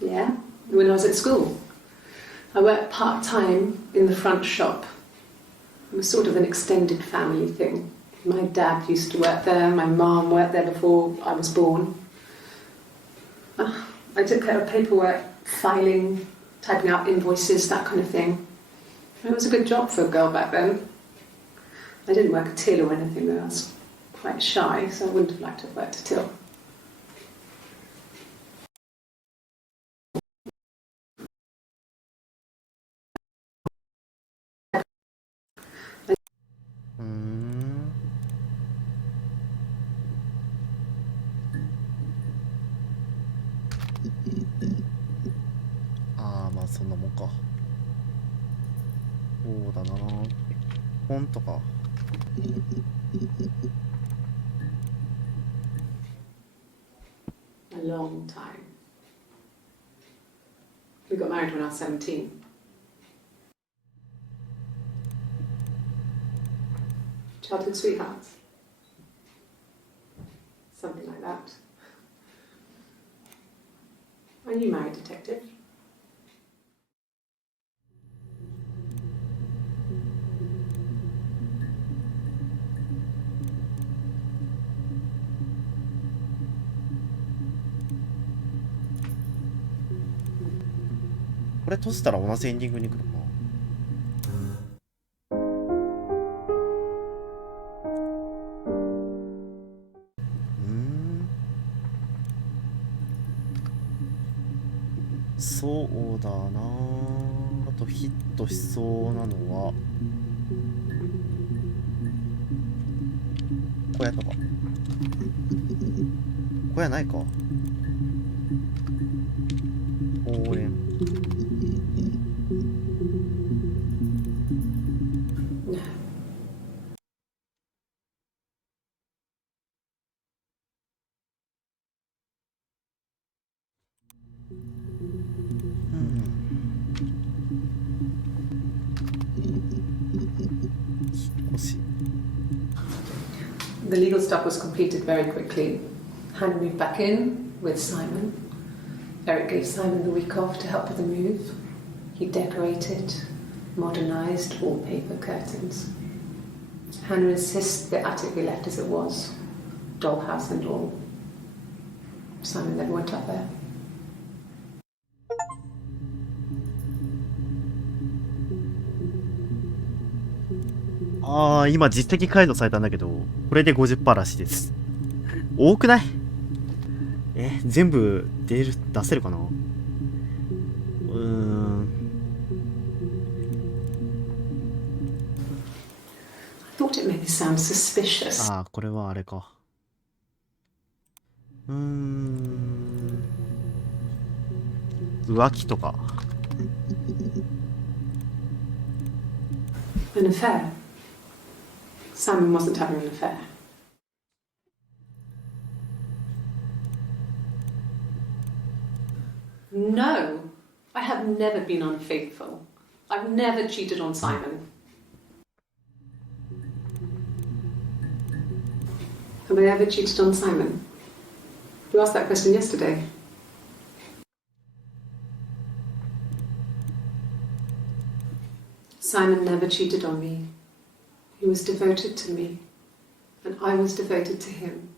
Yeah, when I was at school. I worked part-time in the front shop. It was sort of an extended family thing. My dad used to work there, my mum worked there before I was born. I took care of paperwork, filing, typing out invoices, that kind of thing. It was a good job for a girl back then. I didn't work a till or anything though. I was quite shy, so I wouldn't have liked to have worked a till. A long time. We got married when I was 17. Childhood sweethearts. Something like that. Are you married, detective?これ閉じたら同じエンディングに行くのかな。そうだな。あとヒットしそうなのは小屋とか。小屋ないか。公園。引っ越し。 The legal stuff was completed very quickly. Hannah moved back in with Simon. Eric gave Simon the week off to help with the move. He decorated, modernised wallpaper curtains. Hannah insists the attic be left as it was, dollhouse and all. Simon then went up there. ああ、今実績解除されたんだけど、これで 50% らしいです。多くない？全部出せるかな？I thought it made me sound suspicious. ああ、これはあれか。浮気とか。An affair? Simon wasn't having an affair. No, I have never been unfaithful. I've never cheated on Simon. Have I ever cheated on Simon? You asked that question yesterday. Simon never cheated on me. He was devoted to me, and I was devoted to him.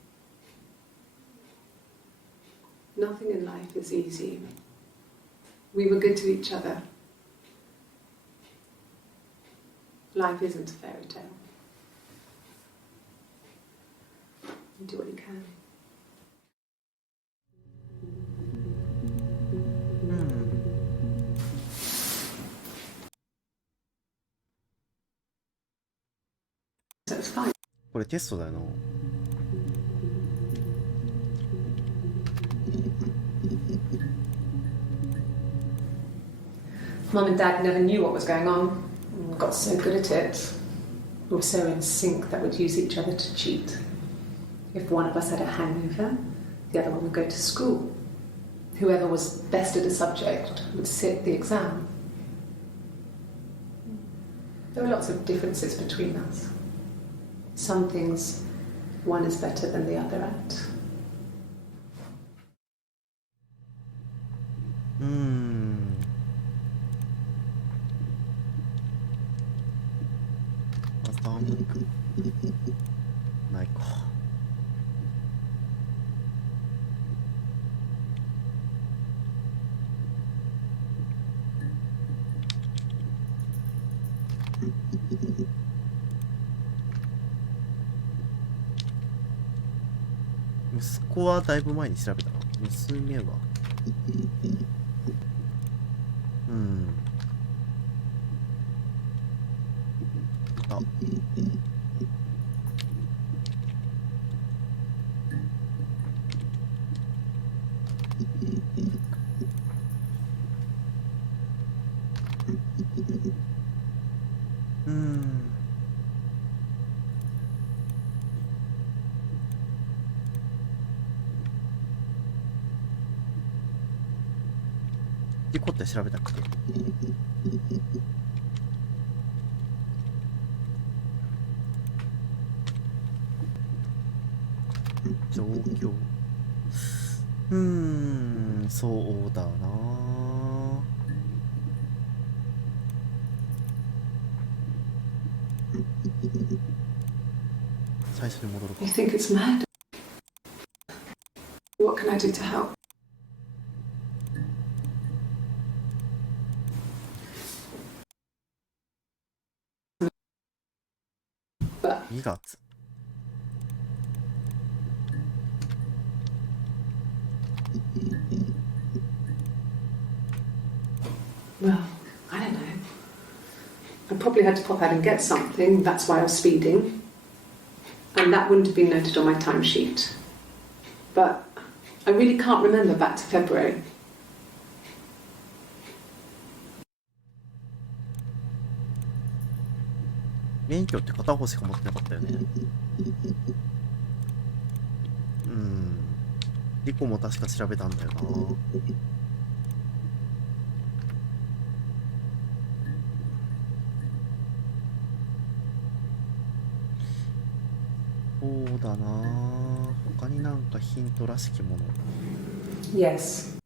Nothing in life is easy. We were good to each other. Life isn't a fairy tale. You do what you can. So it's fine. これテストだよな。Mum and Dad never knew what was going on. Got so good at it. We were so in sync that we'd use each other to cheat. If one of us had a hangover, the other one would go to school. Whoever was best at a subject would sit the exam. There were lots of differences between us. Some things one is better than the other at.ないか。息子はだいぶ前に調べたな。娘はあ、でこって調べたくて。状況。そうだな。最初に戻るか。 You think it's mad? What can I do to help? But 2月。Well, I don't know. I probably had to pop out and get something. That's why I was speeding. And that wouldn't have been noted on my timesheet. But I really can't remember back to February. 免許って片方しか持ってなかったよね。リコも確か調べたんだよな。そうだな。他になんかヒントらしきもの。Yes.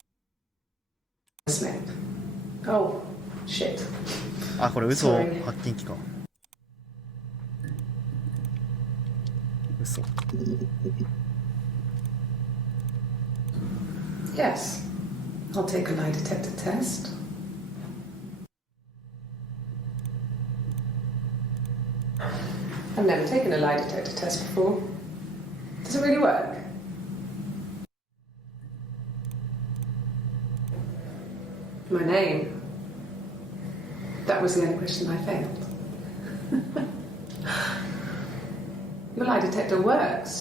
Smith. Oh, shit. あ、これ嘘発見器か。嘘。Yes. I'll take a lie detector test. I've never taken a lie detector test before. Does it really work? My name. That was the only question I failed. Your lie detector works.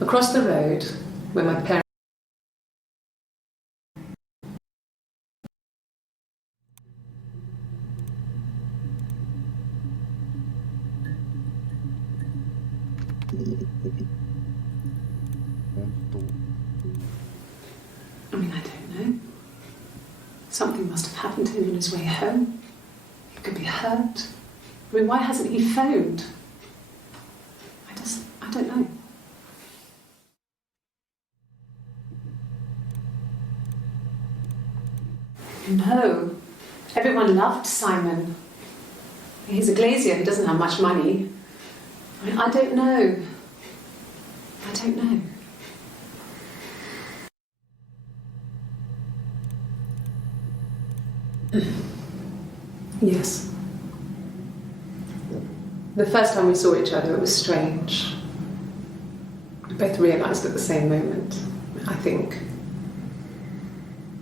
Across the road, where my parents... I mean, I don't know. Something must have happened to him on his way home. He could be hurt. I mean, why hasn't he phoned? I don't know. No. Everyone loved Simon. He's a glazier who doesn't have much money. I mean, I don't know. I don't know. Yes. The first time we saw each other, it was strange. We both realised at the same moment, I think.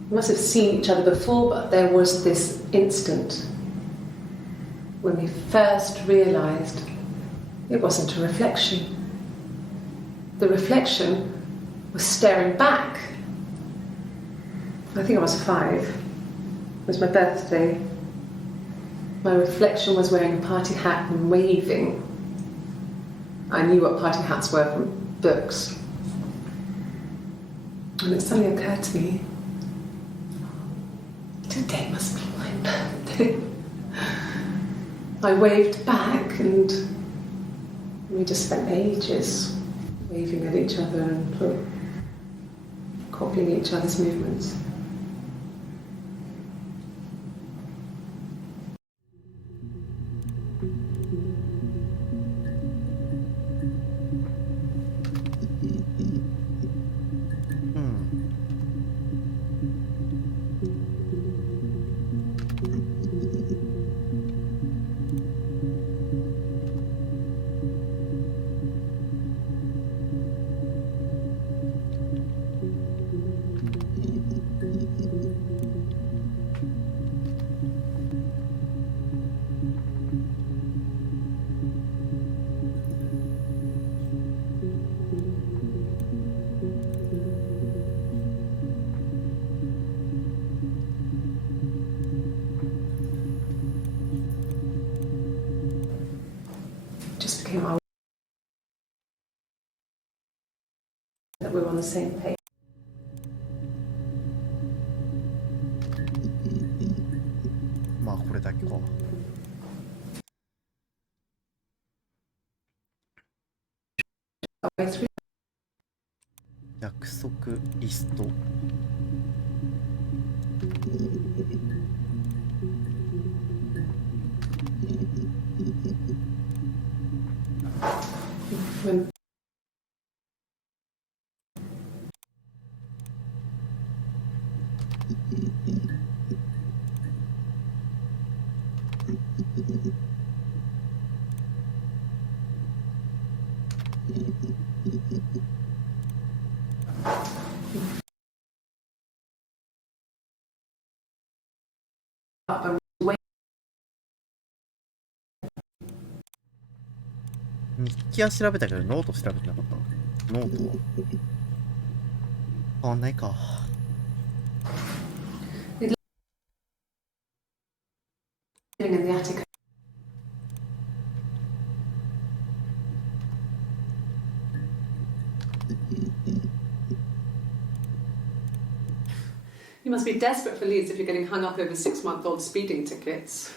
We must have seen each other before, but there was this instant when we first realised it wasn't a reflection. The reflection was staring back. I think I was 5. It was my birthday. My reflection was wearing a party hat and waving. I knew what party hats were from books. And it suddenly occurred to me, today must be my birthday. I waved back and we just spent ages waving at each other and copying each other's movements. That we're on the same page. まあこれだけか。約束リスト。日記は調べたけどノート調べてなかった。ノートは変わんないか。In the attic. You must be desperate for leads if you're getting hung up over 6-month-old speeding tickets.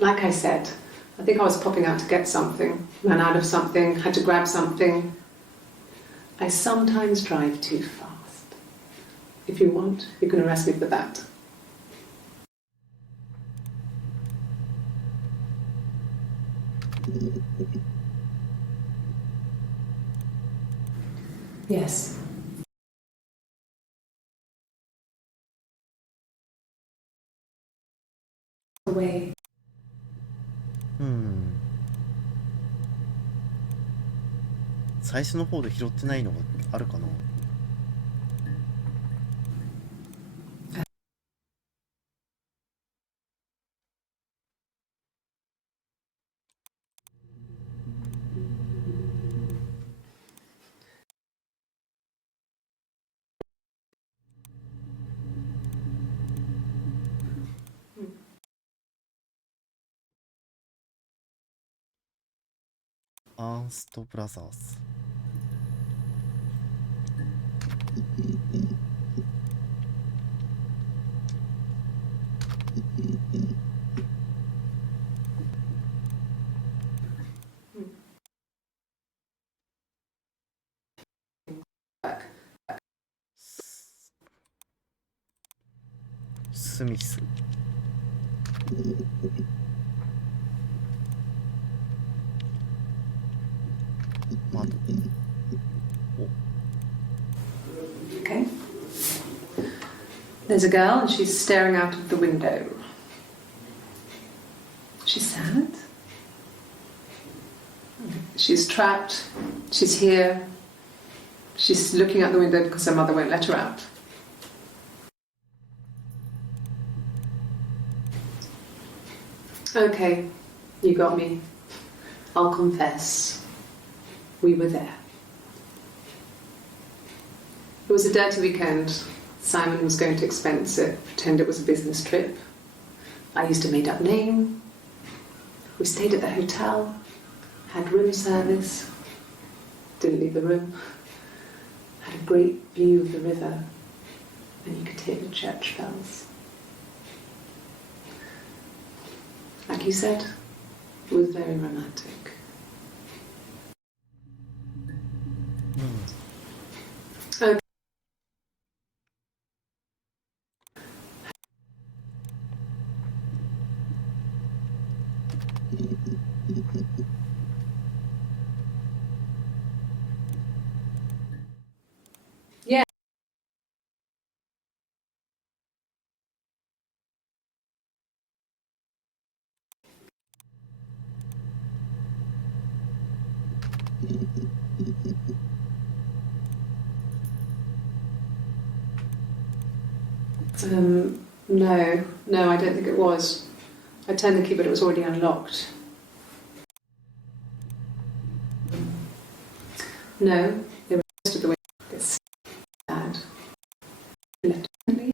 Like I said, I think I was popping out to get something, ran out of something, had to grab something. I sometimes drive too fast. If you want, you can arrest me for that. Yes. Away. 最初の方で拾ってないのがあるかな。アーンストブラザーズ。スミス。窓。Okay. There's a girl and she's staring out of the window. She's sad. She's trapped. She's here. She's looking out the window because her mother won't let her out. Okay, you got me. I'll confess. We were there. It was a dirty weekend. Simon was going to expense it, pretend it was a business trip. I used a made-up name. We stayed at the hotel, had room service, didn't leave the room, had a great view of the river, and you could hear the church bells. Like you said, it was very romantic. Okay. Yeah. No, I don't think it was. I turned the key, but it was already unlocked. No, they were most of the way. It's sad. Left handedly.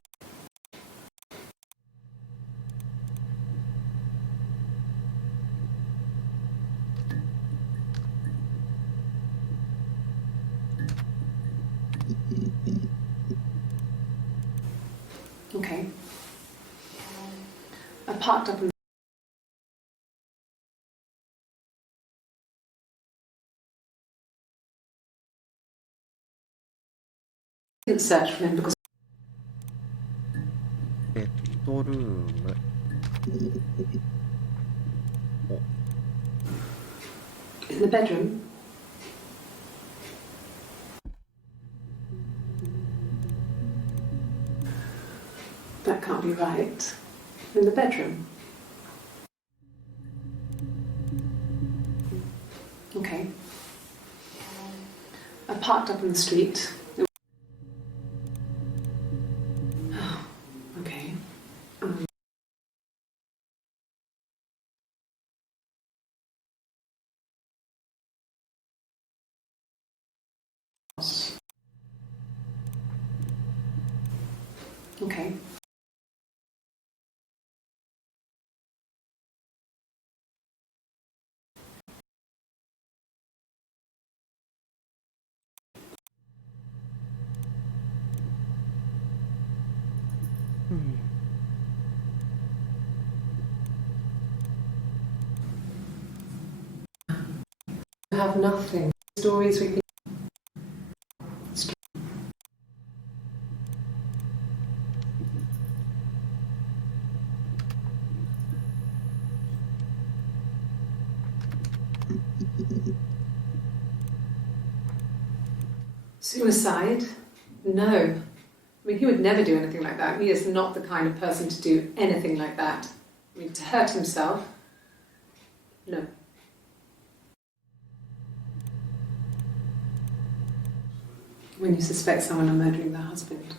Okay. I parked up and didn't search for him because ベッドルーム。in the bedroom. That can't be right. In the bedroom. Okay. I parked up in the street. Okay. Okay. I have nothing. Stories we can. Suicide? No. I mean, he would never do anything like that. He is not the kind of person to do anything like that. I mean, to hurt himself? No. When you suspect someone of murdering their husband.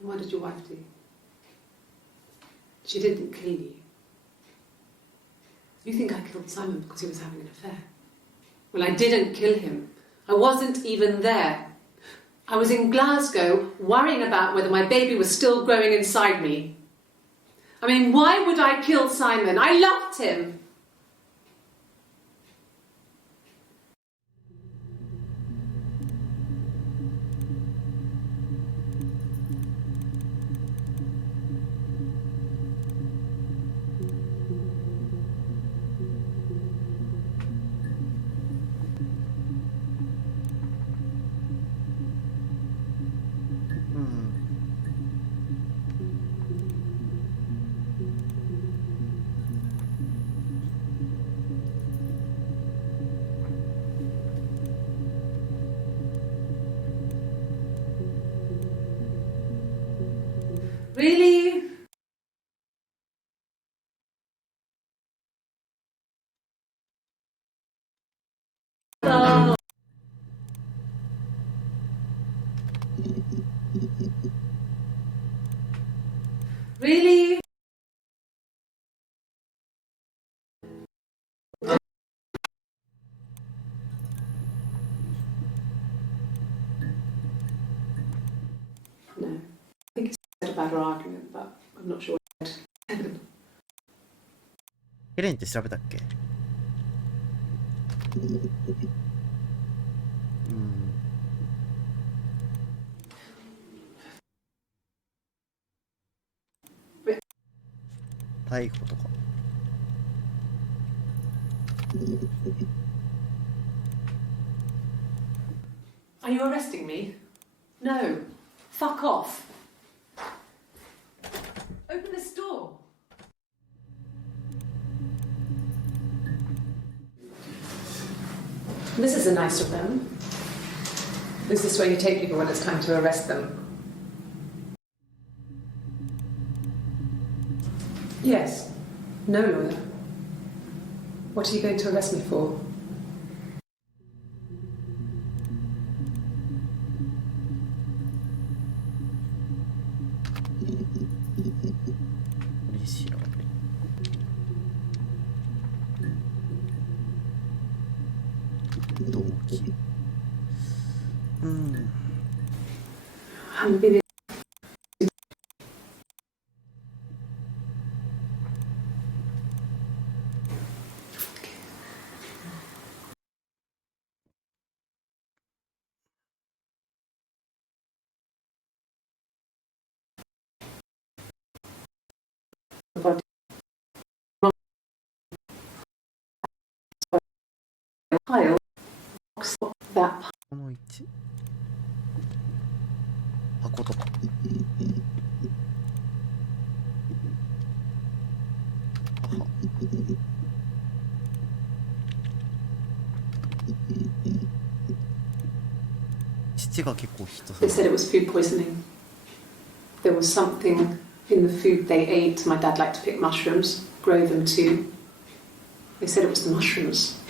What did your wife do? She didn't kill you. You think I killed Simon because he was having an affair? Well, I didn't kill him. I wasn't even there. I was in Glasgow worrying about whether my baby was still growing inside me. I mean, why would I kill Simon? I loved him. Really? Oh. Really? No. I think it's about her argument, but I'm not sure. ヘレンって調べたっけ？逮捕とか。Are you arresting me? No. Fuck off. Open this door. This isn't nice of them. This is where you take people when it's time to arrest them. Yes. No, lawyer. What are you going to arrest me for? Haven't been in. Pile that この1箱とかあは父が結構ヒットす They る said it was food poisoning. there was something in the food they ate. My dad liked to pick mushrooms, grow them too. They said it was the mushrooms.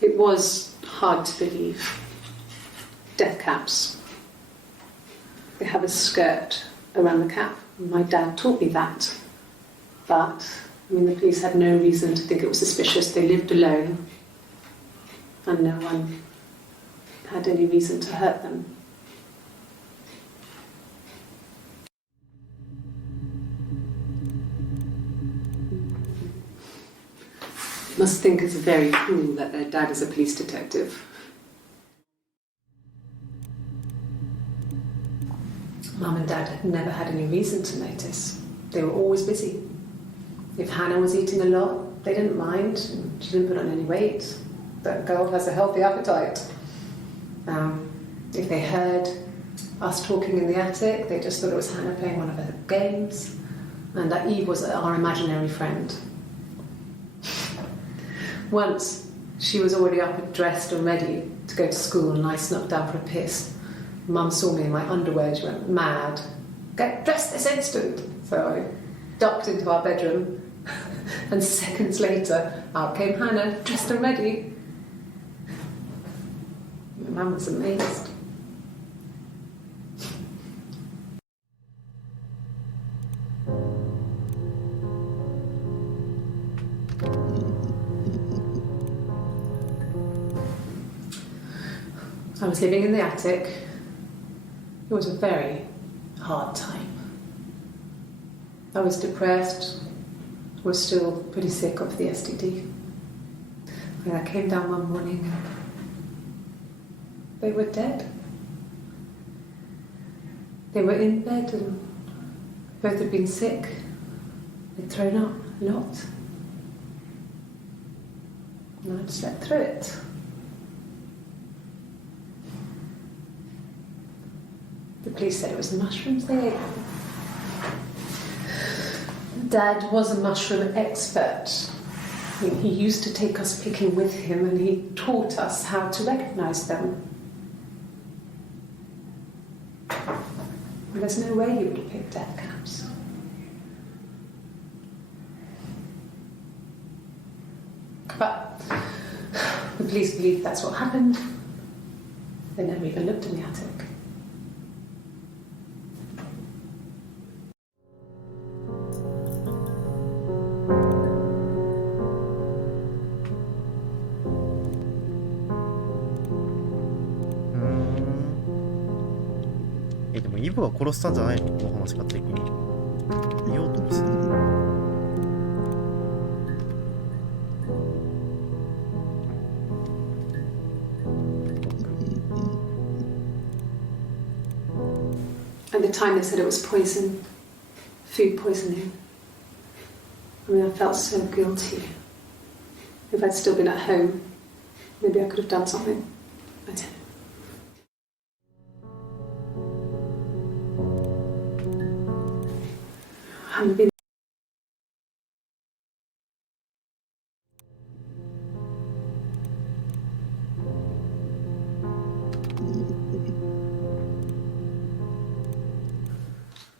It was hard to believe. Death caps. They have a skirt around the cap. My dad taught me that. But, the police had no reason to think it was suspicious. They lived alone. And no one had any reason to hurt them. Must think it's very cool that their dad is a police detective. Mum and Dad had never had any reason to notice. They were always busy. If Hannah was eating a lot, they didn't mind. She didn't put on any weight. That girl has a healthy appetite. If they heard us talking in the attic, they just thought it was Hannah playing one of her games, and that Eve was our imaginary friend. Once, she was already up and dressed and ready to go to school, and I snuck down for a piss. Mum saw me in my underwear. She went mad. Get dressed this instant! So I ducked into our bedroom, and seconds later, out came Hannah, dressed and ready. My mum was amazed. I was living in the attic. It was a very hard time. I was depressed, was still pretty sick of the STD. And I came down one morning and they were dead. They were in bed and both had been sick. They'd thrown up a lot. And I'd slept through it. The police said it was mushrooms they ate. Dad was a mushroom expert. He used to take us picking with him and he taught us how to recognise them. There's no way he would have picked death caps. But the police believe that's what happened. They never even looked in the attic.でもイブは殺したんじゃないの？この話し方的に言おうともしてた。At the time they said it was poison, food poisoning. I felt so guilty. If I'd still been at home, maybe I could have done something. I didn't. I haven't been.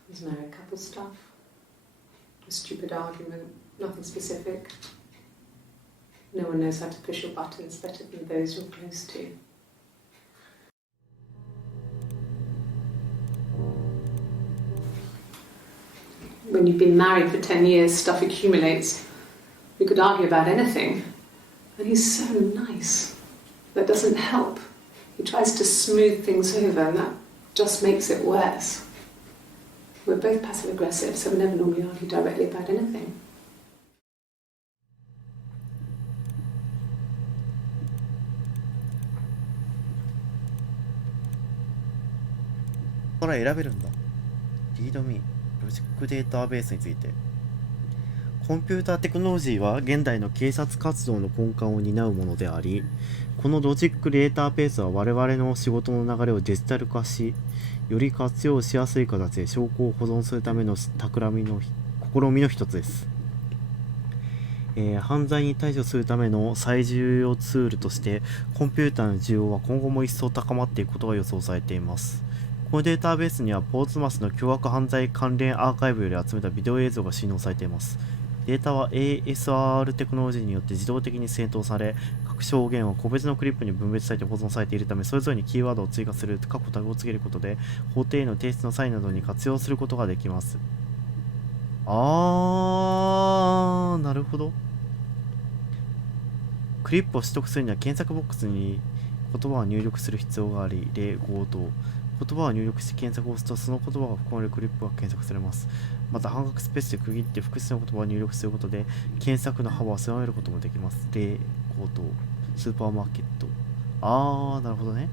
There's married couple stuff. A stupid argument, nothing specific. No one knows how to push your buttons better than those you're close to. When you've been married for 10 years, stuff accumulates. You could argue about anything. And he's so nice. That doesn't help. He tries to smooth things over, and that just makes it worse. We're both passive-aggressive, so we never normally argue directly about anything. ここから選べるんだ。リードミー、ロジックデータベースについて。コンピューターテクノロジーは現代の警察活動の根幹を担うものであり、このロジックデータベースは我々の仕事の流れをデジタル化し、より活用しやすい形で証拠を保存するための試みの一つです。犯罪に対処するための最重要ツールとしてコンピューターの需要は今後も一層高まっていくことが予想されています。このデータベースにはポーツマスの凶悪犯罪関連アーカイブより集めたビデオ映像が収納されています。データは ASR テクノロジーによって自動的に整頓され、各証言は個別のクリップに分別されて保存されているため、それぞれにキーワードを追加する、過去タグをつけることで、法廷への提出の際などに活用することができます。なるほど。クリップを取得するには検索ボックスに言葉を入力する必要があり、例強盗。言葉を入力して検索を押すと、その言葉が含まれるクリップが検索されます。また、半角スペースで区切って複数の言葉を入力することで、検索の幅を狭めることもできます。例強盗。スーパーマーケット。なるほどね。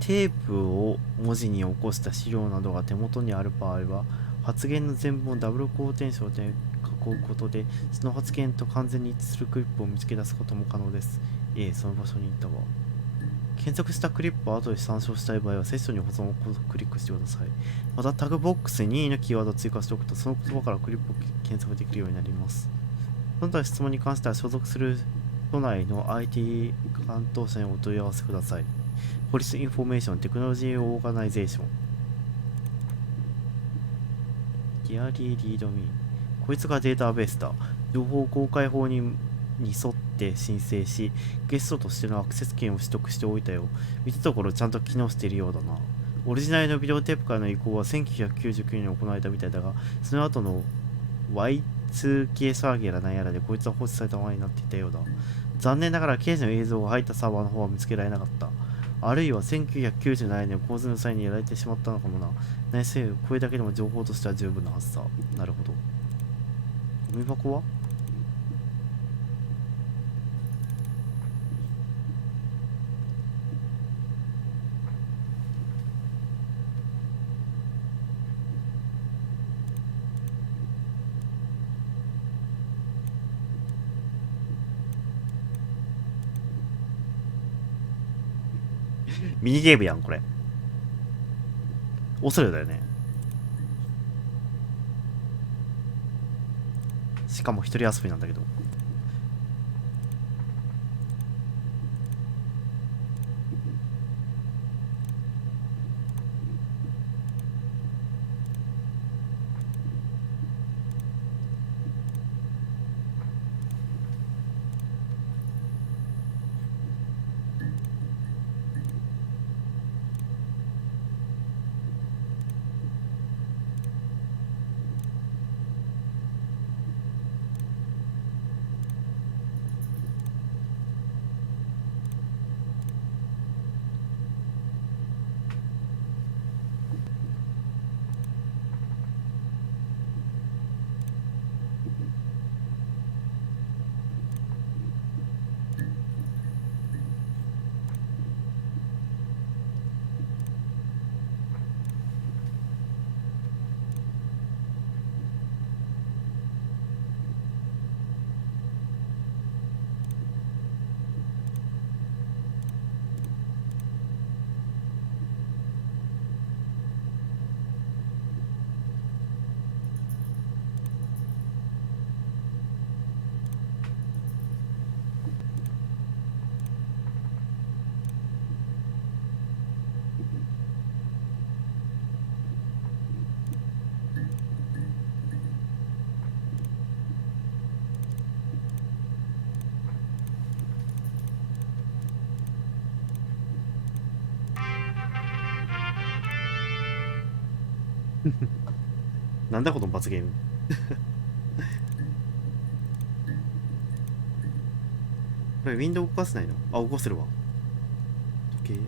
テープを文字に起こした資料などが手元にある場合は、発言の全文をダブルコーテンションで囲うことで、その発言と完全に一致するクリップを見つけ出すことも可能です。その場所に行ったわ。検索したクリップを後で参照したい場合は、セッションに保存をクリックしてください。また、タグボックスに任意のキーワードを追加しておくと、その言葉からクリップを検索できるようになります。その他質問に関しては、所属する都内の IT 担当者にお問い合わせください。ポリスインフォメーションテクノロジーオーガナイゼーション。ディアリーリードミー。こいつがデータベースだ。情報公開法に沿って申請し、ゲストとしてのアクセス権を取得しておいたよ。見たところちゃんと機能しているようだな。オリジナルのビデオテープからの移行は1999年に行われたみたいだが、その後の Y2K 騒ぎやらなんやらでこいつは放置されたままになっていたようだ。残念ながら刑事の映像が入ったサーバーの方は見つけられなかった。あるいは1997年の洪水の際にやられてしまったのかもな。何せこれだけでも情報としては十分なはずさ。なるほど。ゴミ箱はミニゲームやん、これ。オセロだよね。しかも一人遊びなんだけど。なんだこの罰ゲーム。これウィンドウ動かせないの？起こせるわ。時計。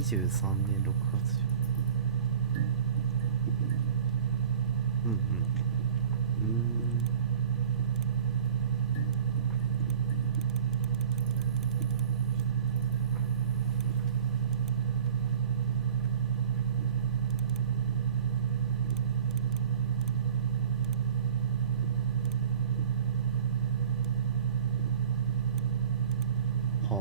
23年6月。うんうん。は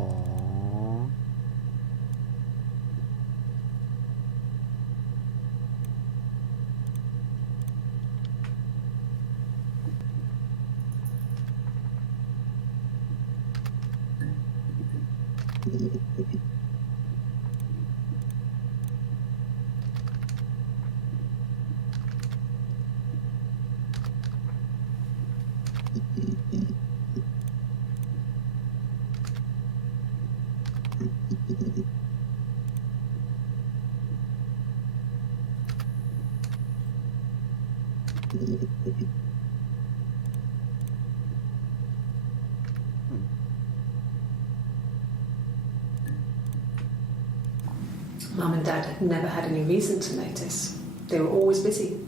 Mum and Dad had never had any reason to notice. They were always busy.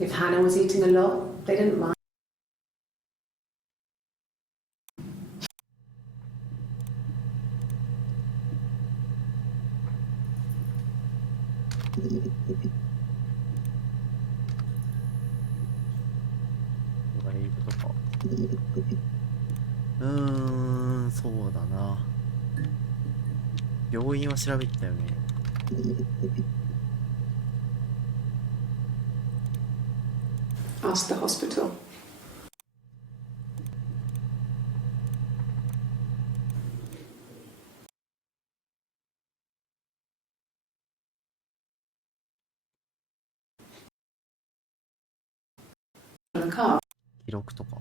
If Hannah was eating a lot, they didn't mind. .そうだな。病院は調べてたよね。Ask the hospital. The car. 記録とか。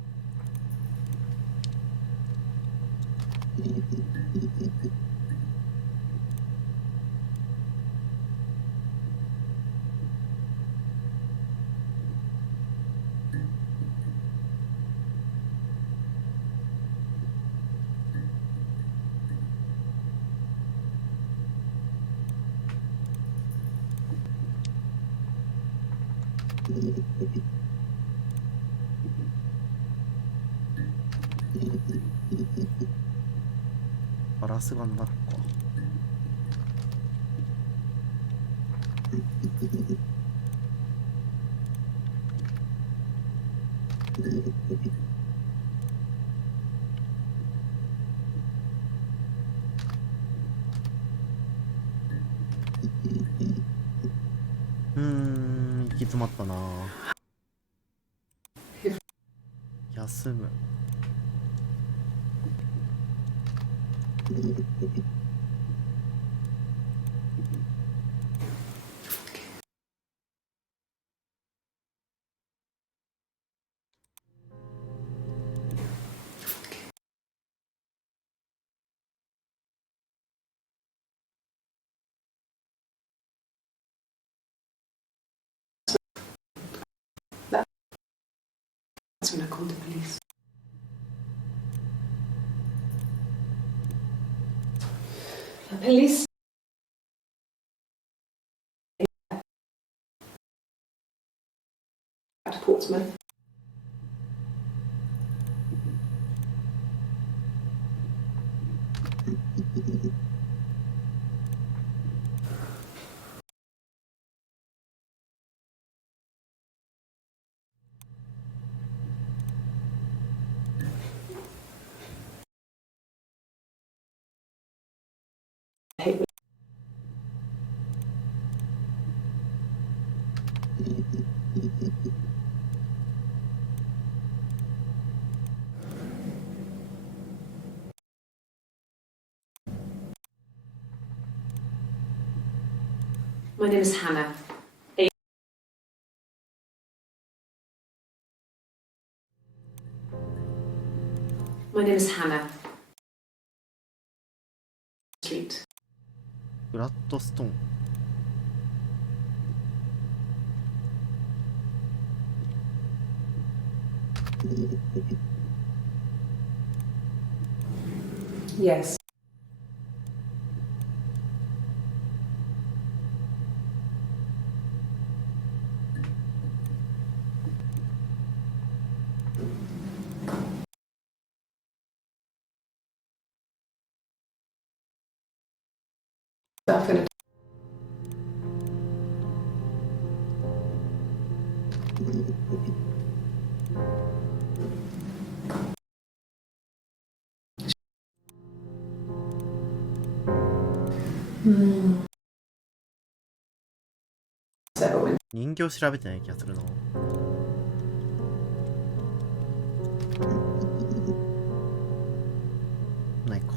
ガラスが中か。行き詰まったな。休む。That's when I called the police. The police. At Portsmouth. My name is Hannah. My name is Hannah. Street. フラットストーン。Yes. Definitely. So, 人形調べてない気がするな。ないか。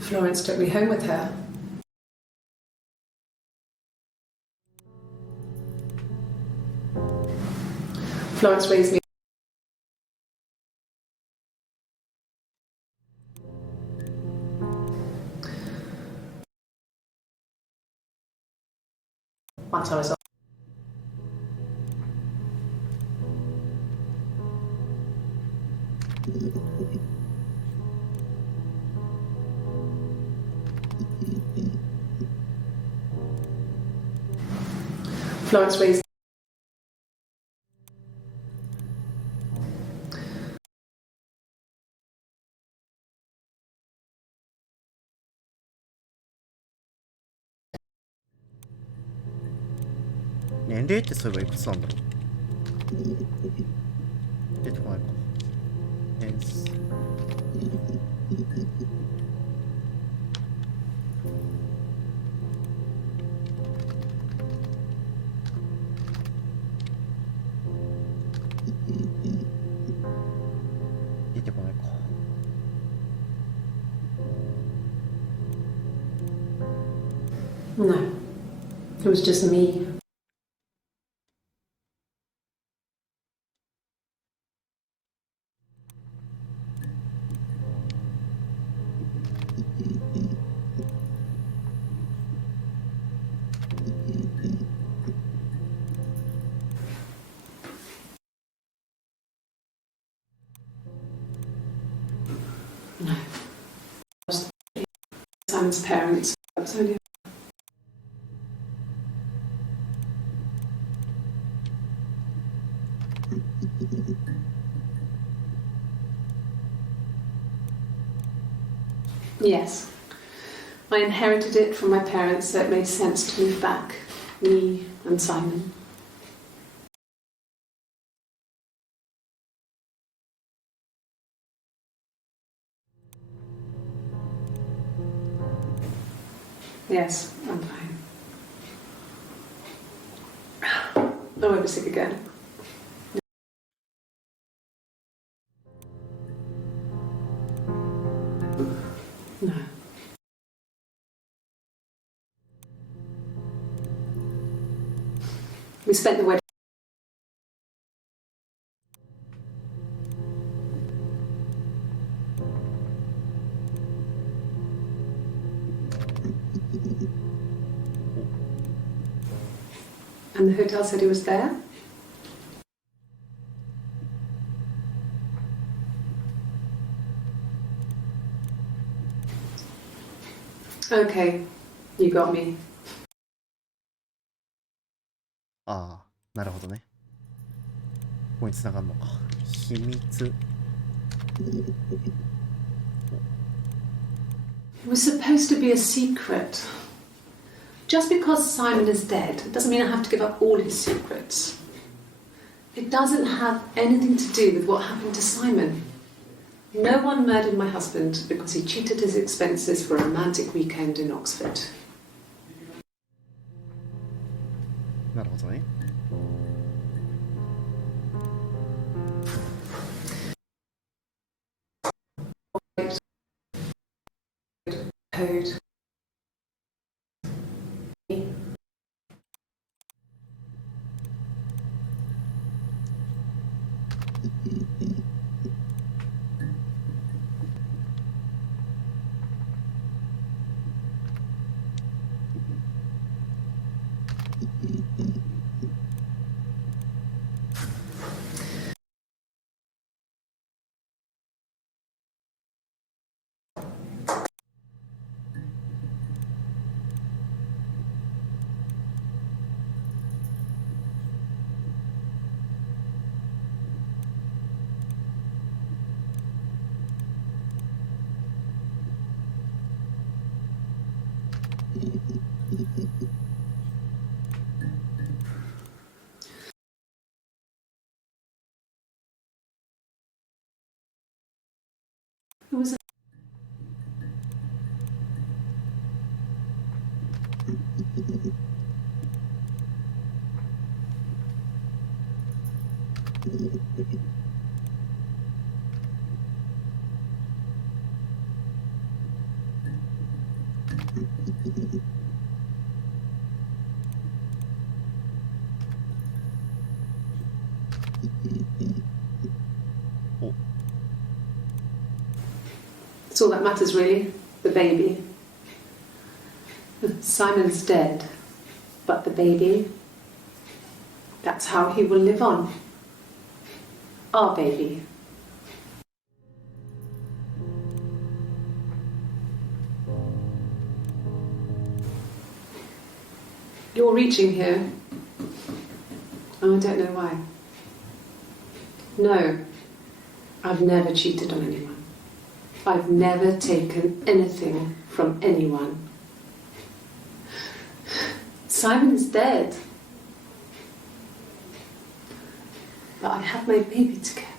Florence took me home with her. Florence raised me. Once I was Florence raised年齢ってそういえばいくつなんだろう。出てこないか。出てこないか。No, it was just me. No. Simon's parents. Absolutely. Yes. I inherited it from my parents, so it made sense to move back. Me and Simon. Yes, I'm fine. I won't be sick again. No. We spent the wedding. And the hotel said he was there? Okay, you got me. ああ、なるほどね。ここに繋がるのか。秘密。It was supposed to be a secret. Just because Simon is dead doesn't mean I have to give up all his secrets. It doesn't have anything to do with what happened to Simon. No one murdered my husband because he cheated his expenses for a romantic weekend in Oxford. なるほどね。Code. It was お It's all that matters, really. The baby. Simon's dead, but the baby, that's how he will live on. Our baby. You're reaching here. Oh, I don't know why. No, I've never cheated on anyone. I've never taken anything from anyone. Simon's dead. But I have my baby to care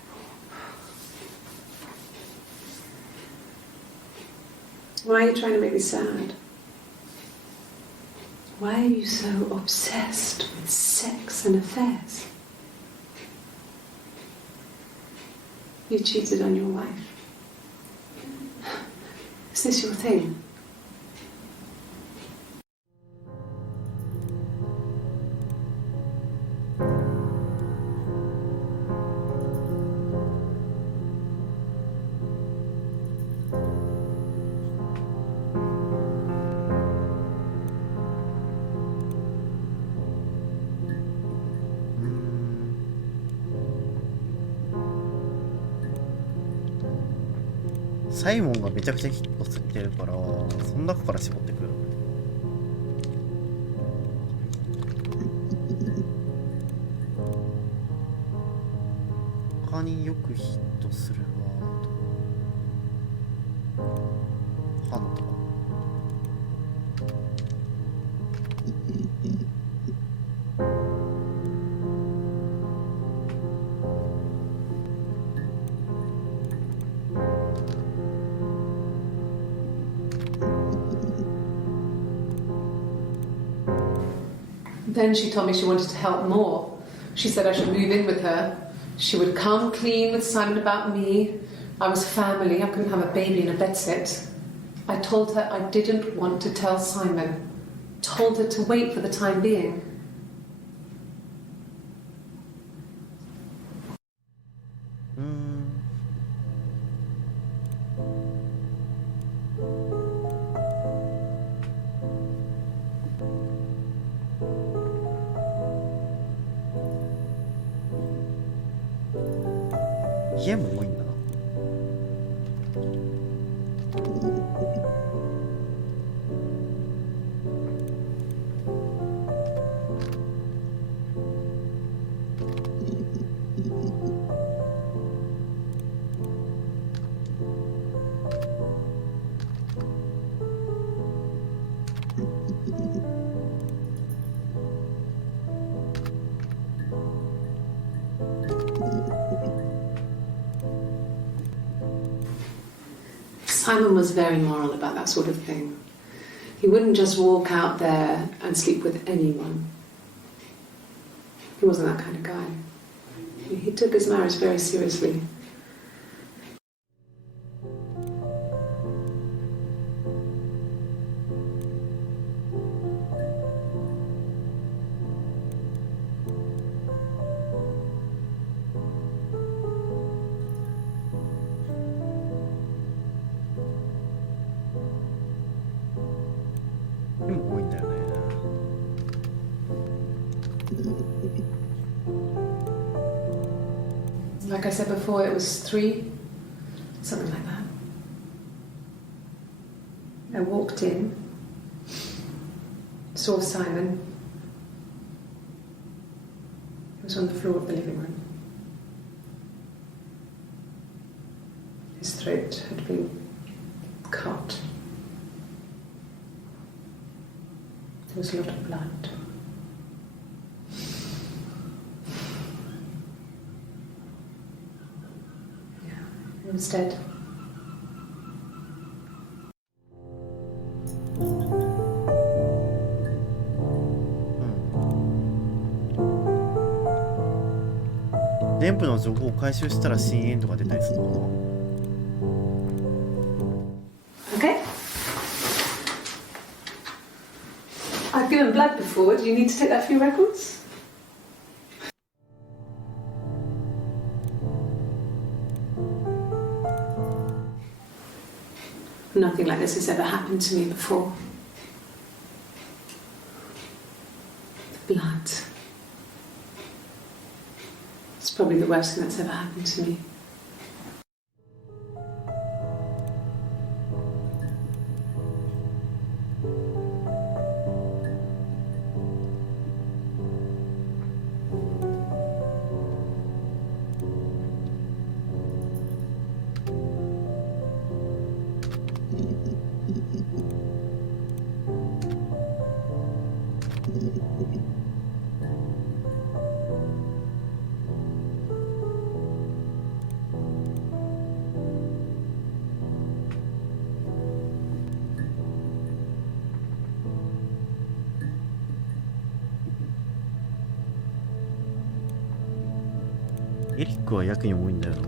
for. Why are you trying to make me sad? Why are you so obsessed with sex and affairs? You cheated on your wife. Is this your thing? Mm. サイモンがめちゃくちゃヒットしてるから、その中から絞ってくる。他によくヒットするワード。ハント。Then she told me she wanted to help more. She said I should move in with her. She would come clean with Simon about me. I was family. I couldn't have a baby in a bedsit. I told her I didn't want to tell Simon. Told her to wait for the time being.家も多いんだな。Simon was very moral about that sort of thing. He wouldn't just walk out there and sleep with anyone. He wasn't that kind of guy. He took his marriage very seriously. Like I said before, it was 3, something like that. I walked in, saw Simon. He was on the floor of the living room. His throat had been cut. There was a lot of blood. He was dead. 電波の情報を回収したら新エンドが出たりするのかな。 Okay. I've given blood before. Do you need to take that for your records? Nothing like this has ever happened to me before. The blood. It's probably the worst thing that's ever happened to me.エリックはやけに重いんだよな。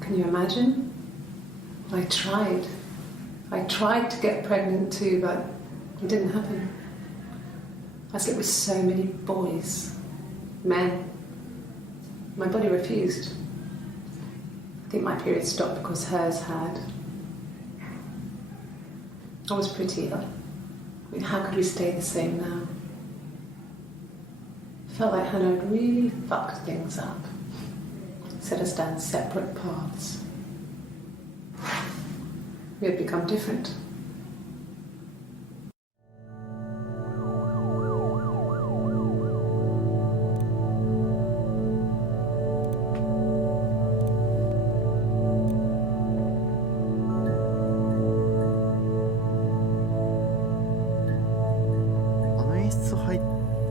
Can you imagine? I tried. I tried to get pregnant too, but it didn't happen. I slept with so many boys, men. My body refused. I think my period stopped because hers had. I was pretty ill. I mean, how could we stay the same now? Felt like Hannah had really fucked things up. Set us down separate paths. We had become different.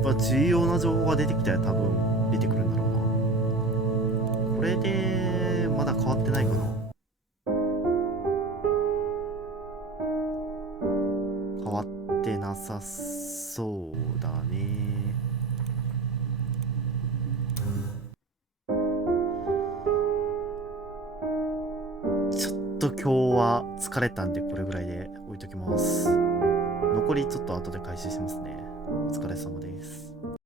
A重要な情報が出てきたら多分出てくるんだろうな。これでまだ変わってないかな。変わってなさそうだね。ちょっと今日は疲れたんでこれぐらいで置いときます。残りちょっと後で開始しますね。お疲れ様です。